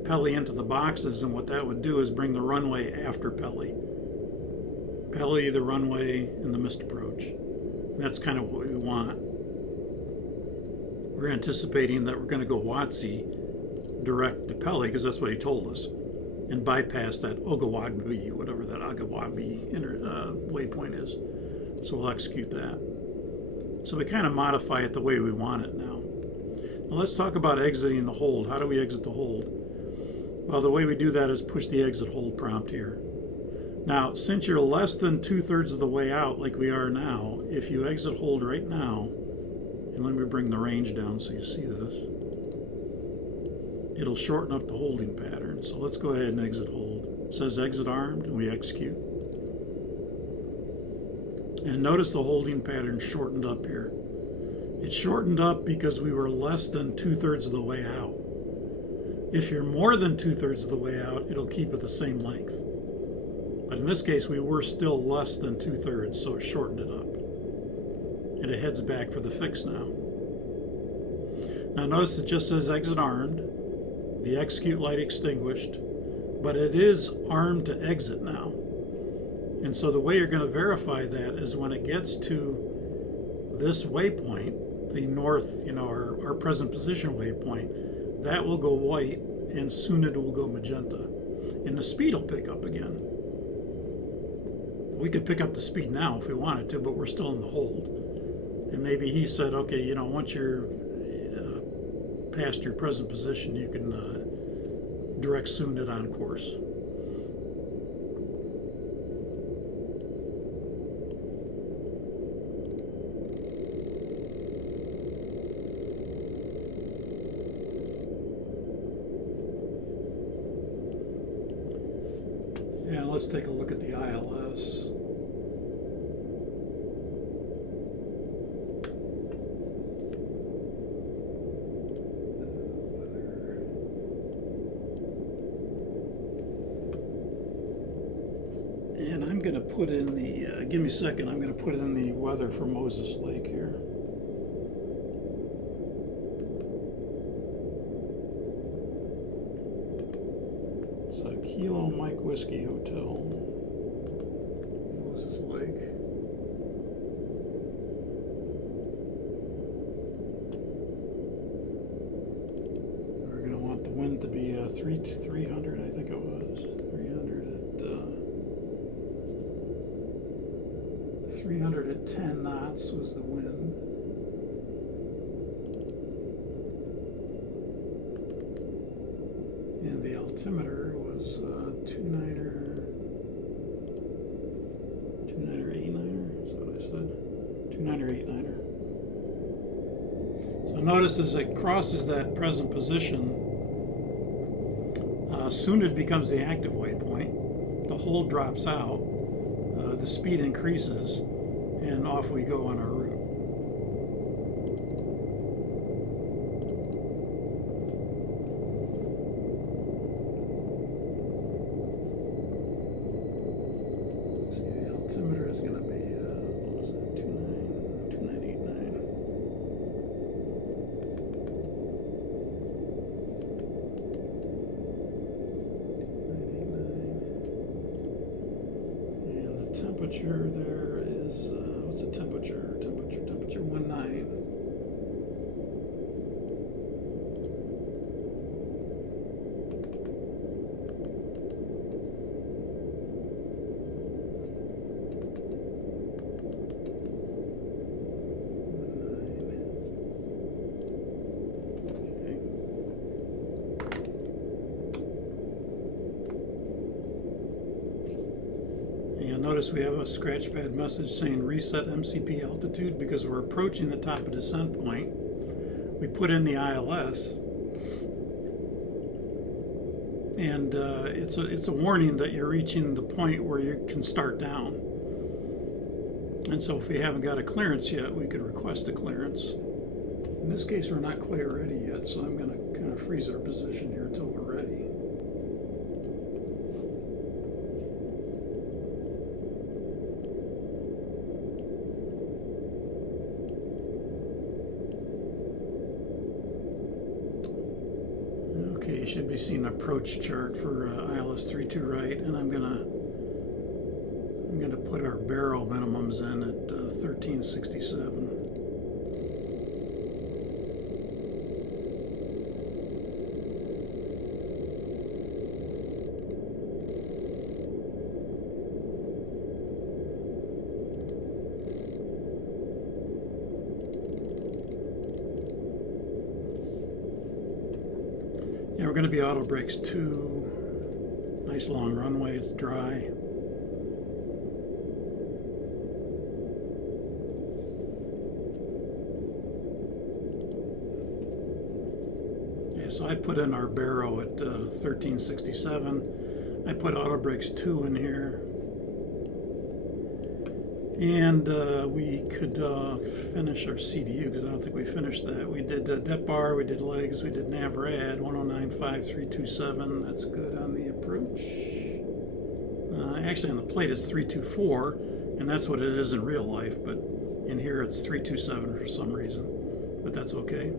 Pelly into the boxes, and what that would do is bring the runway after Pelly. Pelly, the runway, and the missed approach. And that's kind of what we want. We're anticipating that we're going to go WotC direct to Pelly, because that's what he told us, and bypass that Ogawabi, whatever that Ogawabi waypoint is. So we'll execute that. So we kind of modify it the way we want it now. Now let's talk about exiting the hold. How do we exit the hold? Well, the way we do that is push the exit hold prompt here. Now, since you're less than 2/3 of the way out, like we are now, if you exit hold right now, and let me bring the range down so you see this, it'll shorten up the holding pattern. So let's go ahead and exit hold. It says exit armed, and we execute. And notice the holding pattern shortened up here. It shortened up because we were less than 2/3 of the way out. If you're more than 2/3 of the way out, it'll keep it the same length. But in this case, we were still less than 2/3, so it shortened it up. And it heads back for the fix now. Now notice it just says exit armed, the execute light extinguished, but it is armed to exit now. And so the way you're going to verify that is when it gets to this waypoint, the north, our present position waypoint, that will go white, and soon it will go magenta. And the speed will pick up again. We could pick up the speed now if we wanted to, but we're still in the hold. And maybe he said, okay, once you're past your present position, you can direct soon it on course. And let's take a look at the ILS. And I'm going to put in the, give me a second, I'm going to put in the weather for Moses Lake here. So Kilo Mike Whiskey Hotel, Moses Lake. We're going to want the wind to be 300, I think it was, 300 at 10 knots was the wind. And the altimeter was 29er, 89er, is that what I said? 29er, 89er. So notice as it crosses that present position, soon it becomes the active waypoint. The hold drops out, the speed increases, and off we go on our route. See, the altimeter is going to be, what was it, 2989. And the temperature there is, what's the temperature? Temperature 19. Notice we have a scratchpad message saying reset MCP altitude because we're approaching the top of descent point. We put in the ILS, and it's a warning that you're reaching the point where you can start down. And so if we haven't got a clearance yet, we could request a clearance. In this case, we're not quite ready yet, so I'm going to kind of freeze our position here until we're ready. Okay, you should be seeing an approach chart for ILS 32 right, and I'm gonna put our barrel minimums in at 1367. Yeah, we're going to be auto brakes 2. Nice long runway, it's dry. Yeah, so I put in our barrow at 1367. I put auto brakes 2 in here. And we could finish our CDU, because I don't think we finished that. We did depth bar, we did legs, we did nav rad, 109.5327. That's good on the approach. Actually, on the plate it's 324, and that's what it is in real life, but in here it's 327 for some reason, but that's okay.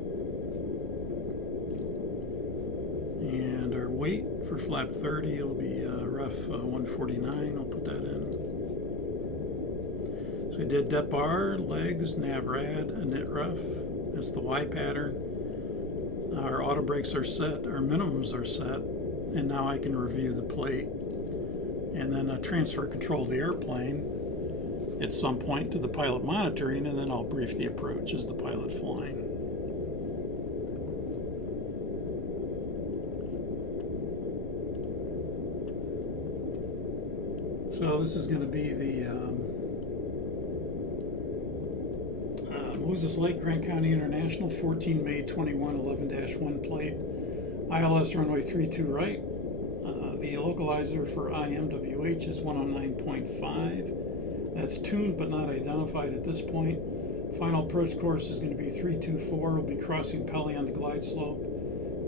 And our weight for flap 30 will be rough 149. I'll put that in. So we did depth bar, legs, nav rad, a knit rough. That's the Y pattern. Our auto brakes are set, our minimums are set, and now I can review the plate and then transfer control of the airplane at some point to the pilot monitoring, and then I'll brief the approach as the pilot flying. So this is going to be the Moses Lake, Grant County International, 14 May 21, 11-1 plate, ILS runway 32 right. The localizer for IMWH is 109.5. That's tuned but not identified at this point. Final approach course is going to be 324. We'll be crossing Pelly on the glide slope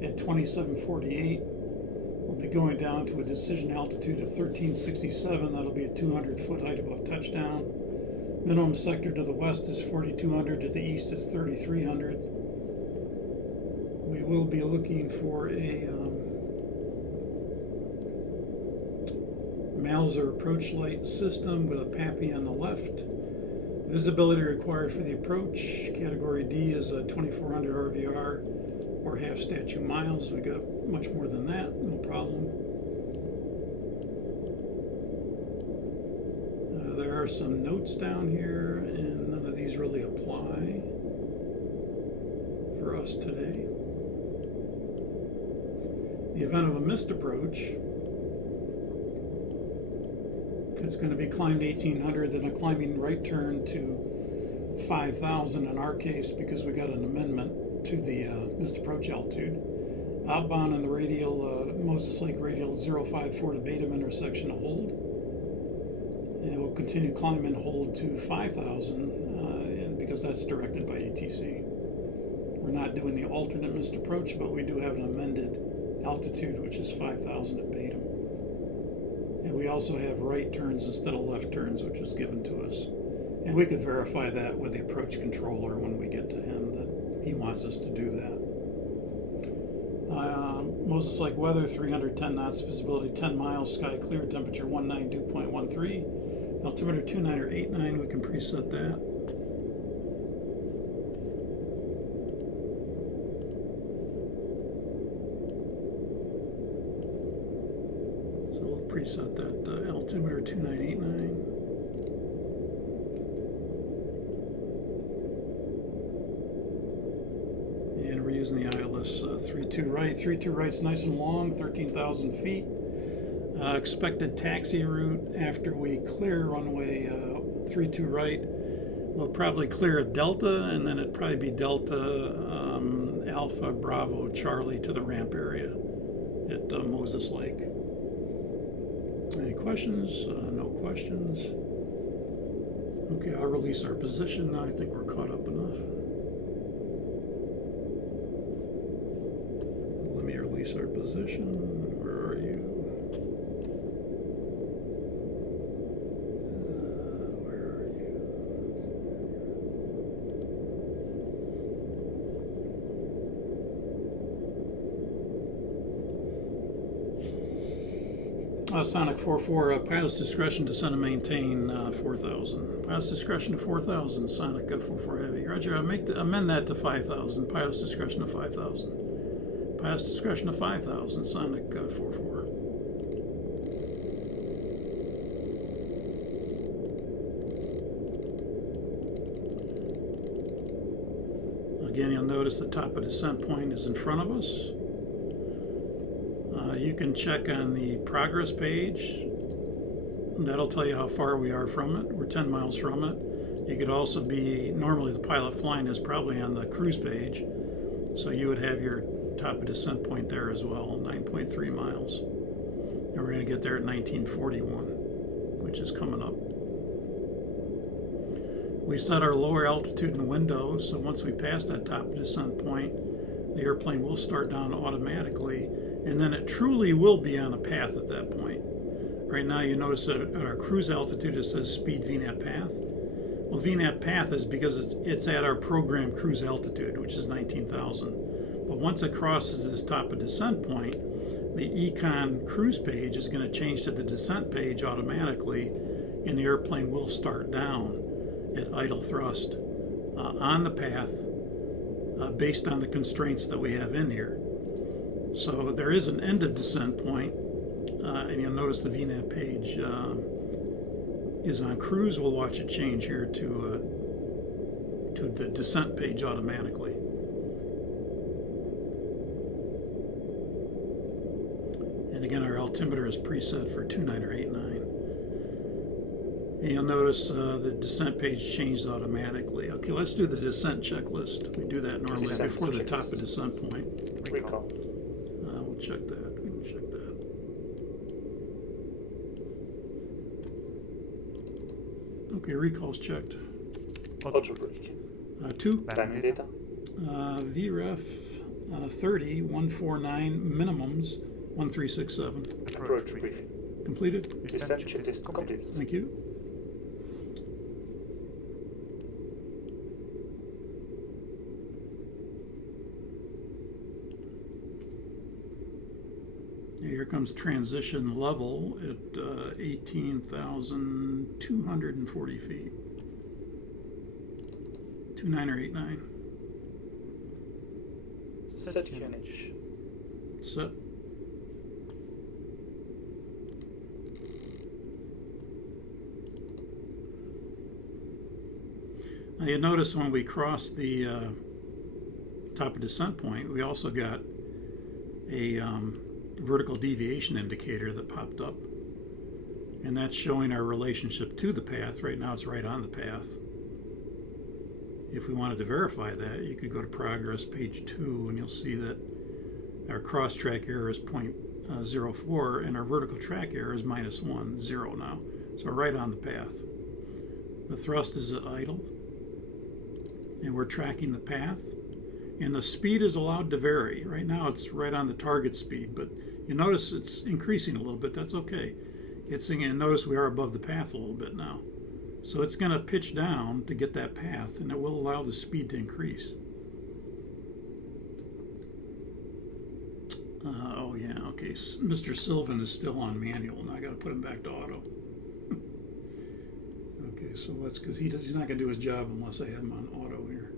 at 2748. We'll be going down to a decision altitude of 1367. That'll be a 200-foot height above touchdown. Minimum sector to the west is 4200, to the east is 3300. We will be looking for a Mauser approach light system with a PAPI on the left. Visibility required for the approach. Category D is a 2400 RVR or half statute miles. We got much more than that, no problem. There are some notes down here, and none of these really apply for us today. The event of a missed approach, it's going to be climbed 1800, then a climbing right turn to 5000 in our case, because we got an amendment to the missed approach altitude. Outbound on the radial, Moses Lake radial 054 to Batum intersection to hold. And we'll continue climb and hold to 5,000 because that's directed by ATC. We're not doing the alternate missed approach, but we do have an amended altitude, which is 5,000 at Batum. And we also have right turns instead of left turns, which was given to us. And we could verify that with the approach controller when we get to him, that he wants us to do that. Moses Lake weather, 310 knots, visibility 10 miles, sky clear, temperature 192.13, altimeter 2989, we can preset that. So we'll preset that altimeter 2989. And we're using the ILS 32 right. 32 right's nice and long, 13,000 feet. Expected taxi route after we clear runway 32 right. We'll probably clear a delta, and then it'd probably be delta Alpha Bravo Charlie to the ramp area at Moses Lake. Any questions? No questions. Okay, I'll release our position now. I think we're caught up enough. Let me release our position. Where are you? Where are you? Sonic 44, pilot's discretion to descend and maintain 4,000. Pilot's discretion to 4,000, Sonic 44 Heavy. Roger, amend that to 5,000. Pilot's discretion to 5,000. Pilot's discretion to 5,000, Sonic 44. Again, you'll notice the top of descent point is in front of us. You can check on the progress page. That'll tell you how far we are from it. We're 10 miles from it. You could also be, normally the pilot flying is probably on the cruise page, so you would have your top of descent point there as well, 9.3 miles. And we're going to get there at 1941, which is coming up. We set our lower altitude in the window, so once we pass that top of descent point, the airplane will start down automatically, and then it truly will be on a path at that point. Right now you notice that at our cruise altitude it says speed VNAV path. Well, VNAV path is because it's at our programmed cruise altitude, which is 19,000. But once it crosses this top of descent point, the Econ cruise page is going to change to the descent page automatically, and the airplane will start down at idle thrust on the path based on the constraints that we have in here. So there is an end of descent point, and you'll notice the VNAV page is on cruise. We'll watch it change here to the descent page automatically. And again, our altimeter is preset for 29 or 89. And you'll notice the descent page changed automatically. Okay, let's do the descent checklist. We do that normally before the top of descent point. Recall. We'll check that. We can check that. Okay, recall's checked. Auto brake. 2. Landing data. VREF 30, 149, minimums 1367. Approach brief. Completed? Descent checklist complete. Thank you. Here comes transition level at 18,240 feet. 29 or 89. Set QNH. Set. Now you notice when we cross the top of descent point, we also got a vertical deviation indicator that popped up, and that's showing our relationship to the path. Right now it's right on the path. If we wanted to verify that, you could go to progress page 2 and you'll see that our cross track error is 0.04 and our vertical track error is -1, 0 now. So we're right on the path. The thrust is at idle and we're tracking the path, and the speed is allowed to vary. Right now it's right on the target speed, but you notice it's increasing a little bit. That's okay. And notice we are above the path a little bit now. So it's going to pitch down to get that path, and it will allow the speed to increase. Oh yeah, okay. Mr. Sylvan is still on manual, and I got to put him back to auto. Okay, so let's, because he's not going to do his job unless I have him on auto here.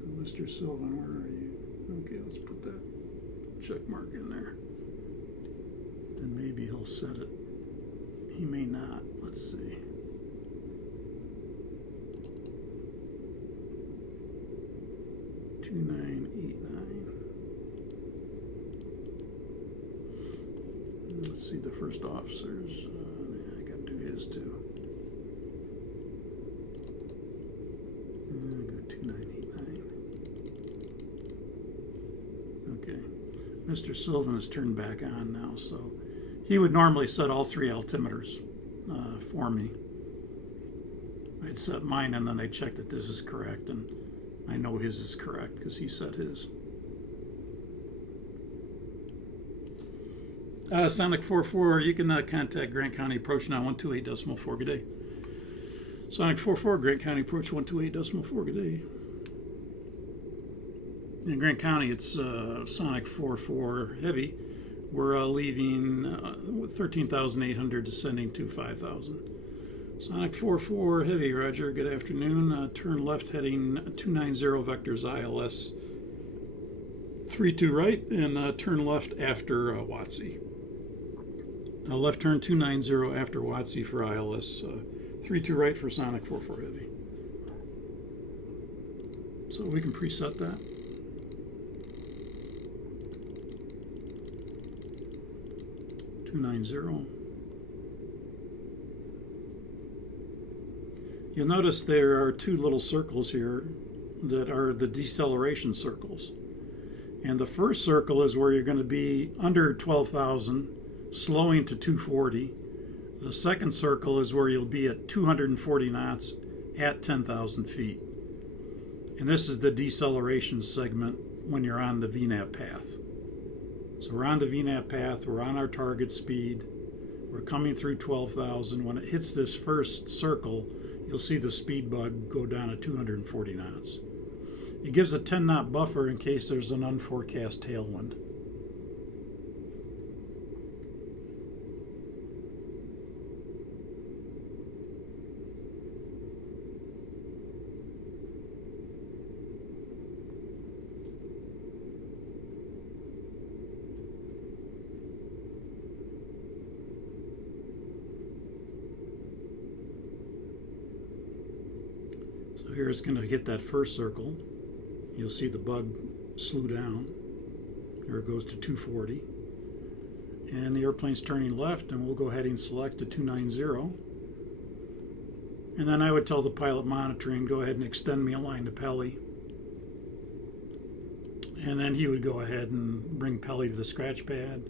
So Mr. Sylvan, where are you? Okay, let's put that check mark in there. And maybe he'll set it. He may not. Let's see. Let's see the first officers. I got to do his too. Go 2989. Okay. Mr. Sylvan is turned back on now, so he would normally set all 3 altimeters for me. I'd set mine and then I'd check that this is correct, and I know his is correct because he set his. Sonic 44, you can contact Grant County Approach now 128.4. Good day. Sonic 44, Grant County Approach 128.4. Good day. In Grant County, it's Sonic 44 Heavy We're leaving 13,800, descending to 5,000. Sonic 44 Heavy, roger, good afternoon. Turn left heading 290 vectors ILS 32 right, and turn left after Watsy. Left turn 290 after Watsy for ILS 32 right for Sonic 44 Heavy. So we can preset that. .290. You'll notice there are two little circles here that are the deceleration circles. And the first circle is where you're going to be under 12,000, slowing to 240. The second circle is where you'll be at 240 knots at 10,000 feet. And this is the deceleration segment when you're on the VNAV path. So we're on the VNAV path, we're on our target speed, we're coming through 12,000. When it hits this first circle, you'll see the speed bug go down to 240 knots. It gives a 10 knot buffer in case there's an unforecast tailwind. So here it's going to hit that first circle. You'll see the bug slew down. Here it goes to 240. And the airplane's turning left, and we'll go ahead and select to 290. And then I would tell the pilot monitoring, go ahead and extend me a line to Pelly. And then he would go ahead and bring Pelly to the scratch pad,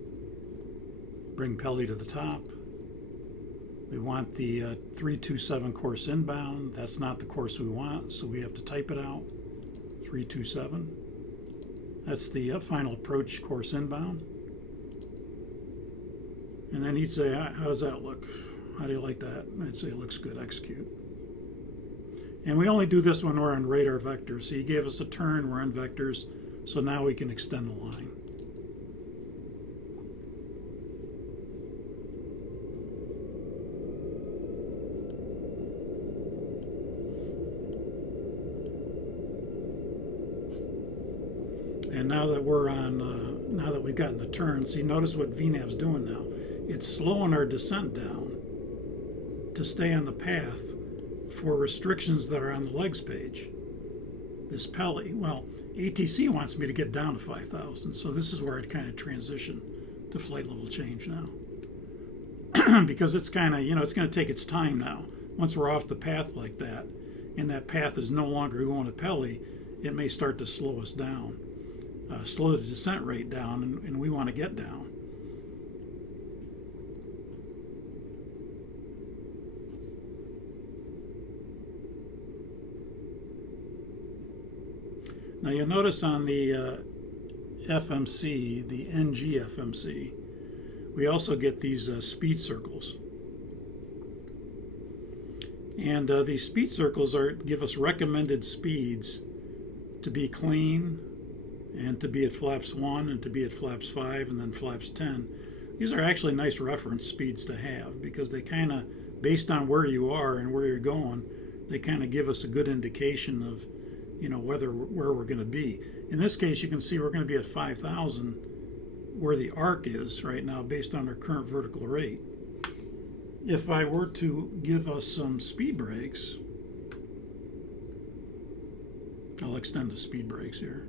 bring Pelly to the top. We want the 327 course inbound. That's not the course we want, so we have to type it out. 327. That's the final approach course inbound. And then he'd say, how does that look? How do you like that? And I'd say, it looks good, execute. And we only do this when we're on radar vectors. So he gave us a turn, we're on vectors, so now we can extend the line. And now that we're on, now that we've gotten the turn, see, notice what VNAV's doing now. It's slowing our descent down to stay on the path for restrictions that are on the legs page. This Pelly, well, ATC wants me to get down to 5,000, so this is where I'd kind of transition to flight level change now. Because it's kind of, it's going to take its time now. Once we're off the path like that, and that path is no longer going to Pelly, it may start to slow us down. Slow the descent rate down, and we want to get down. Now you'll notice on the FMC, the NG FMC, we also get these speed circles. And these speed circles give us recommended speeds to be clean, and to be at flaps 1, and to be at flaps 5, and then flaps 10. These are actually nice reference speeds to have, because they kind of, based on where you are and where you're going, they kind of give us a good indication of, where we're going to be. In this case, you can see we're going to be at 5,000, where the arc is right now, based on our current vertical rate. If I were to give us some speed brakes, I'll extend the speed brakes here.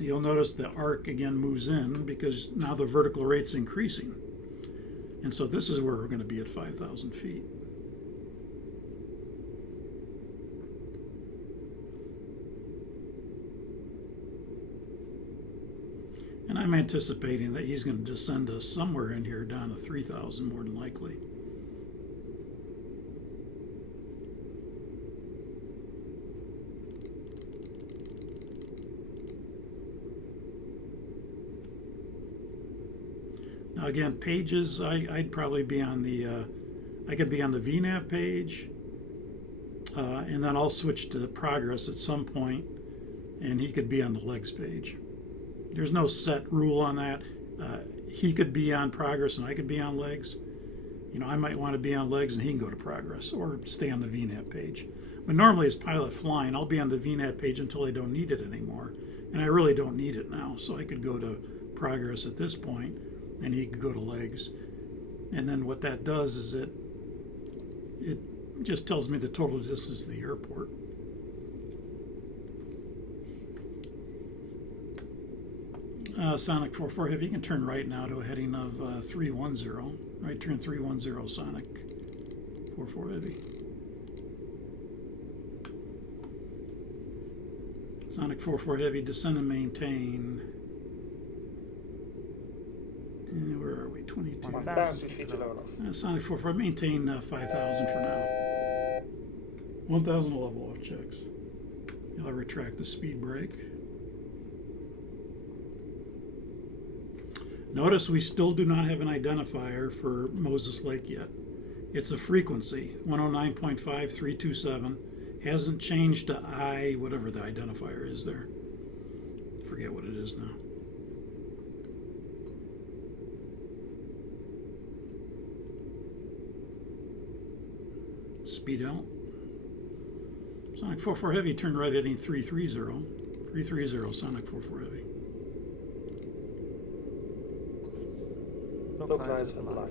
You'll notice the arc again moves in because now the vertical rate's increasing. And so this is where we're going to be at 5,000 feet. And I'm anticipating that he's going to descend us somewhere in here down to 3,000 more than likely. Now again, pages, I'd probably be on the, I could be on the VNAV page, and then I'll switch to progress at some point, and he could be on the legs page. There's no set rule on that. He could be on progress and I could be on legs. You know, I might want to be on legs and he can go to progress or stay on the VNAV page. But normally as pilot flying, I'll be on the VNAV page until I don't need it anymore. And I really don't need it now, so I could go to progress at this point and he could go to legs. And then what that does is it just tells me the total distance to the airport. Sonic 44 Heavy, you can turn right now to a heading of 310. Right turn 310 Sonic 44 Heavy. Sonic 44 Heavy, descend and maintain. And where are we? 22. 1,000 feet level off. Sonic 44, maintain 5,000 for now. 1,000 level off checks. I'll retract the speed brake. Notice we still do not have an identifier for Moses Lake yet. It's a frequency, 109.5327. Hasn't changed to I, whatever the identifier is there. Forget what it is now. Speed out. Sonic 44 Heavy, turn right heading 330. 330 Sonic 44 Heavy. Localize for life.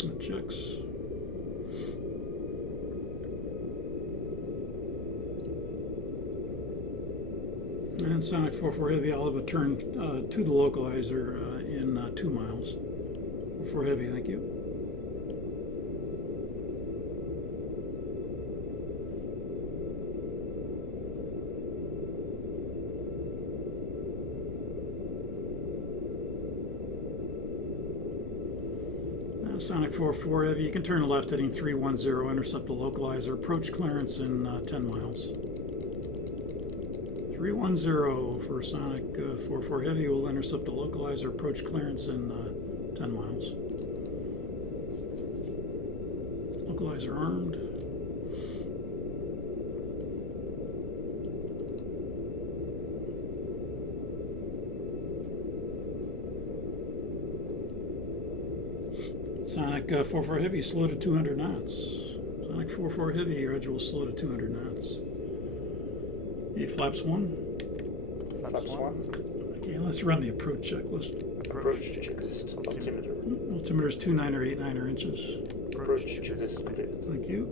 That checks. And Sonic 44 Heavy, I'll have a turn to the localizer in 2 miles. 44 Heavy, thank you. Sonic 44 Heavy, you can turn left heading 310, intercept the localizer, approach clearance in 10 miles. 310 for Sonic 44 Heavy will intercept the localizer, approach clearance in 10 miles. Localizer armed. Sonic 44 Heavy, slow to 200 knots. Sonic 44 Heavy, your edge will slow to 200 knots. Flaps 1. Flaps 1. Okay, let's run the approach checklist. Approach check system altimeter. Altimeter is 29 or 89 inches. Approach check is completed. Thank you.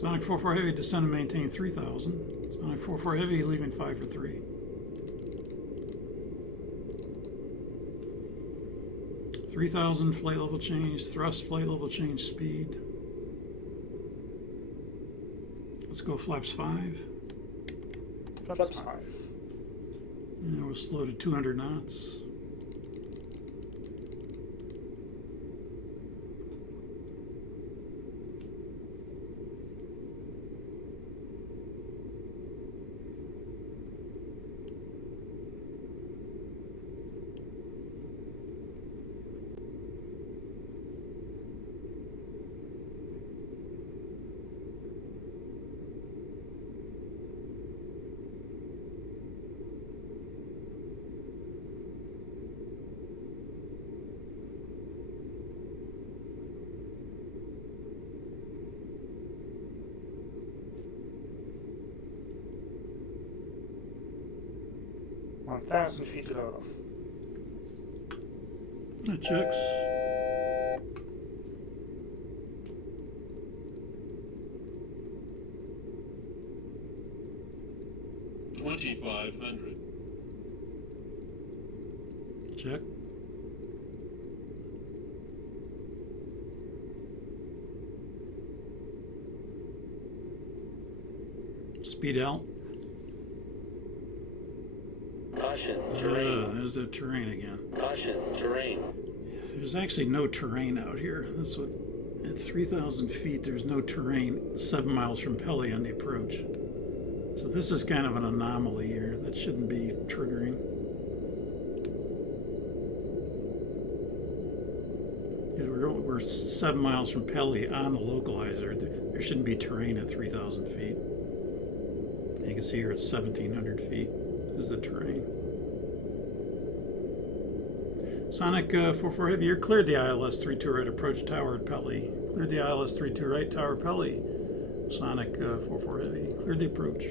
Sonic 44 Heavy, descend and maintain 3,000. Sonic 44 Heavy, leaving 5 for 3. $3,000 flight level change, thrust flight level change, speed. Let's go flaps 5. Flaps 5. And we'll slow to 200 knots. $1,000 feet to load off. That checks. $2,500. Check. Speed out. Caution, terrain. There's the terrain again. Caution, terrain. There's actually no terrain out here. That's what, at 3,000 feet, there's no terrain 7 miles from Pele on the approach. So this is kind of an anomaly here. That shouldn't be triggering. Because we're 7 miles from Pelly on the localizer. There shouldn't be terrain at 3,000 feet. You can see here it's 1,700 feet is the terrain. Sonic 44 Heavy, you're cleared the ILS 32 right approach tower at Pelly. Cleared the ILS 32 right tower Pelly. Sonic 44 Heavy, cleared the approach.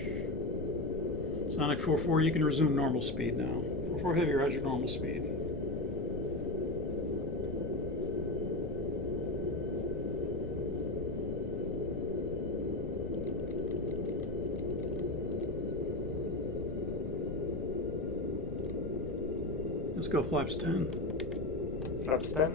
Sonic 44, you can resume normal speed now. 44 Heavy, roger normal speed. Let's go flaps 10. Flaps 10.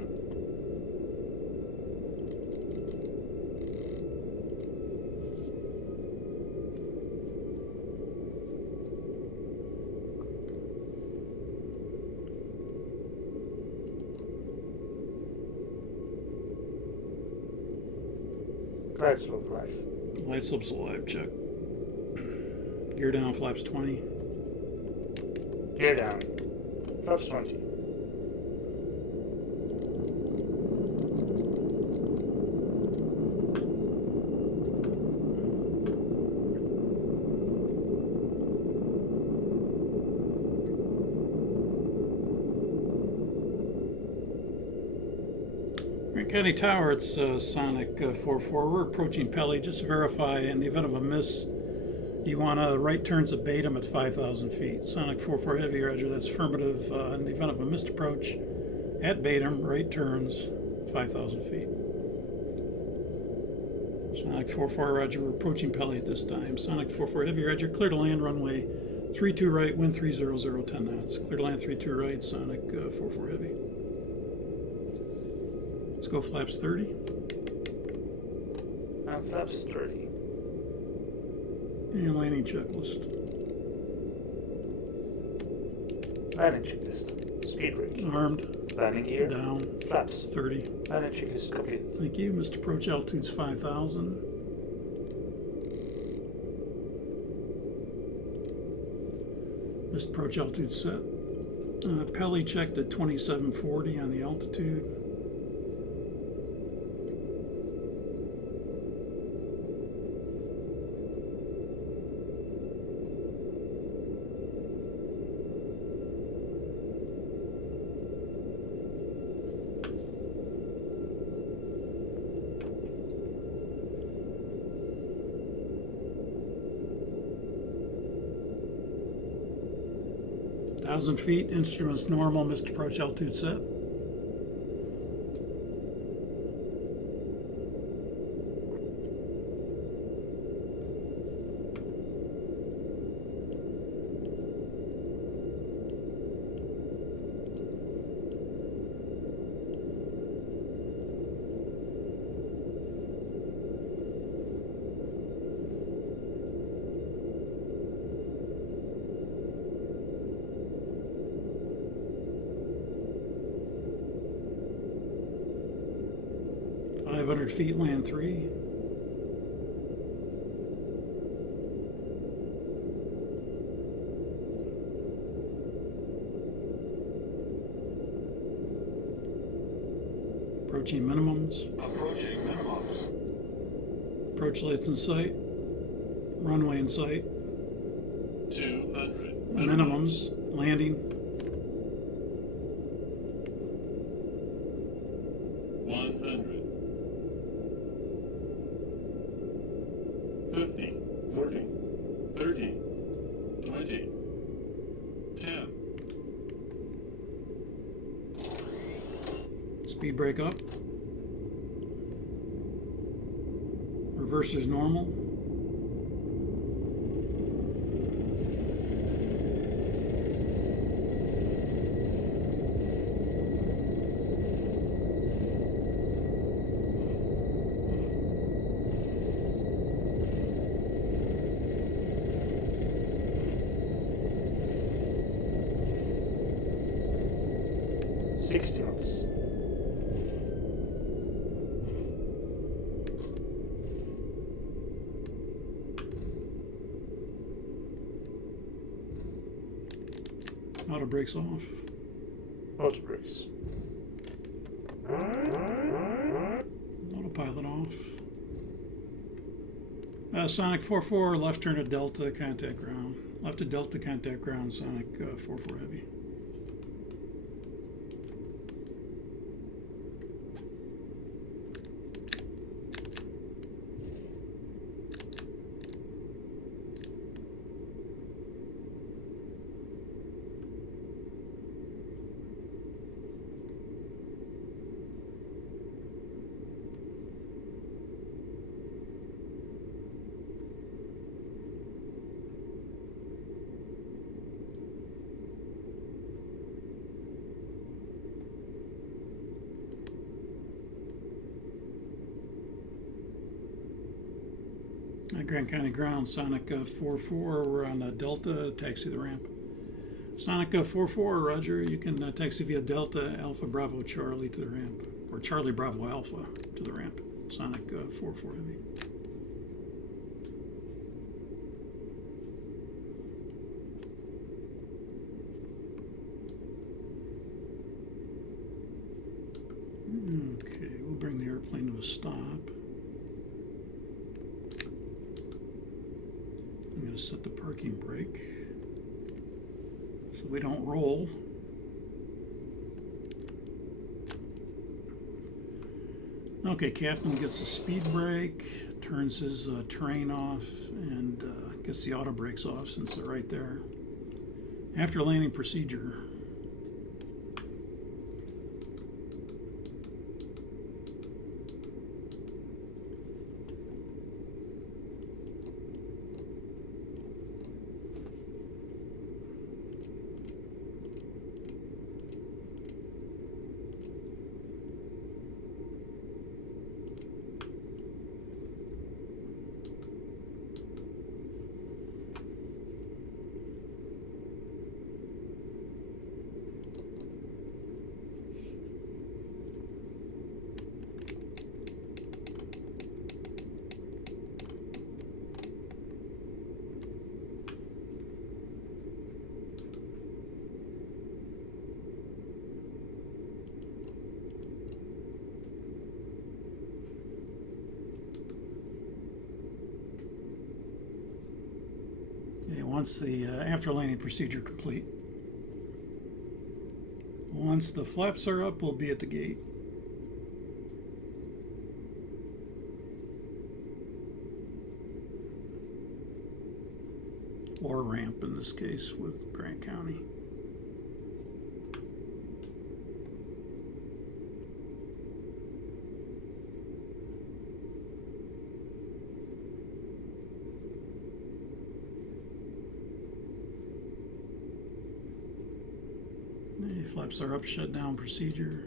Glide slope live. Light slopes alive, check. Gear down, flaps 20. Gear down. Flaps 20. County Tower, it's Sonic 44. We're approaching Pelly. Just verify in the event of a miss, you want right turns at Batum at 5,000 feet. Sonic 44 Heavy, roger, that's affirmative. In the event of a missed approach at Batum, right turns 5,000 feet. Sonic 44, roger, we're approaching Pelly at this time. Sonic 44 Heavy, roger, clear to land runway 32 right, wind 300, 10 knots. Clear to land 32 right, Sonic 44 Heavy. Let's go flaps 30. And flaps 30. And landing checklist. Landing checklist. Speed brake. Armed. Landing gear. Down. Flaps. 30. Landing checklist complete. Thank you. Missed approach altitude's 5,000. Missed approach altitude set. Pelly checked at 2740 on the altitude. Thousand feet, instruments normal, missed approach altitude set. Feet, land 3. Approaching minimums. Approaching minimums. Approach lights in sight. Runway in sight. 200. Minimums. Landing. 100. 50, 40, 30, 20, 10. Speed brake up. Reverser's normal. Knots. Auto brakes off. Auto brakes. autopilot off. Sonic 4-4, left turn to Delta, contact ground. Left to Delta, contact ground, Sonic 4-4 Heavy. Grand County ground, Sonic 4-4, we're on Delta, taxi the ramp. Sonic 4-4, roger, you can taxi via Delta, Alpha Bravo Charlie to the ramp, or Charlie Bravo Alpha to the ramp. Sonic 4-4 Heavy. Okay, we'll bring the airplane to a stop. I'm going to set the parking brake so we don't roll. Okay, Captain gets the speed brake, turns his terrain off, and gets the auto brakes off since they're right there. After landing procedure. Once the after landing procedure complete. Once the flaps are up, we'll be at the gate. Or ramp in this case with Grant County. The flaps are up, shutdown procedure.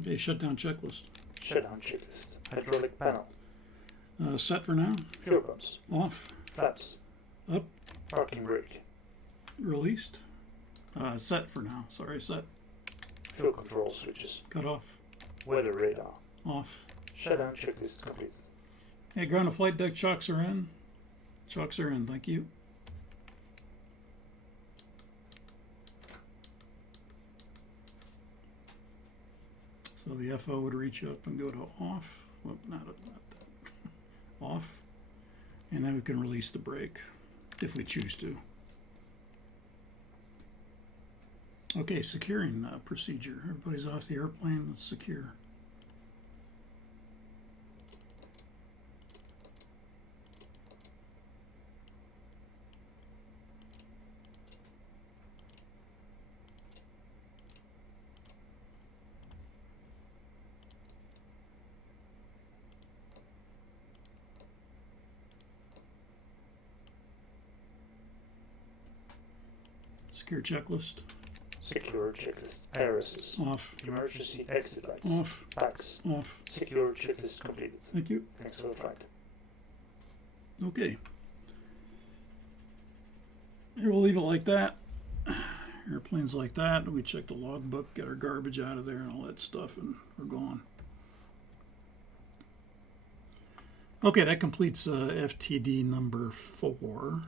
Okay, shutdown checklist. Shutdown checklist. Hydraulic panel. Set for now. Fuel pumps. Off. Flaps. Up. Parking brake. Released. Set for now. Sorry, set. Fuel control switches. Cut off. Weather radar. Off. Shutdown checklist complete. Hey, ground to flight deck chocks are in. Chocks are in, thank you. So the FO would reach up and go to off. Well, not that. Off. And then we can release the brake if we choose to. Okay, securing procedure. Everybody's off the airplane. Let's secure. Secure checklist. Secure checklist. Irises. Off. Emergency exit lights. Off. Backs. Off. Secure checklist completed. Thank you. Thanks for the flight. Okay. Here we'll leave it like that. Airplanes like that. We check the logbook, get our garbage out of there and all that stuff, and we're gone. Okay, that completes FTD number 4.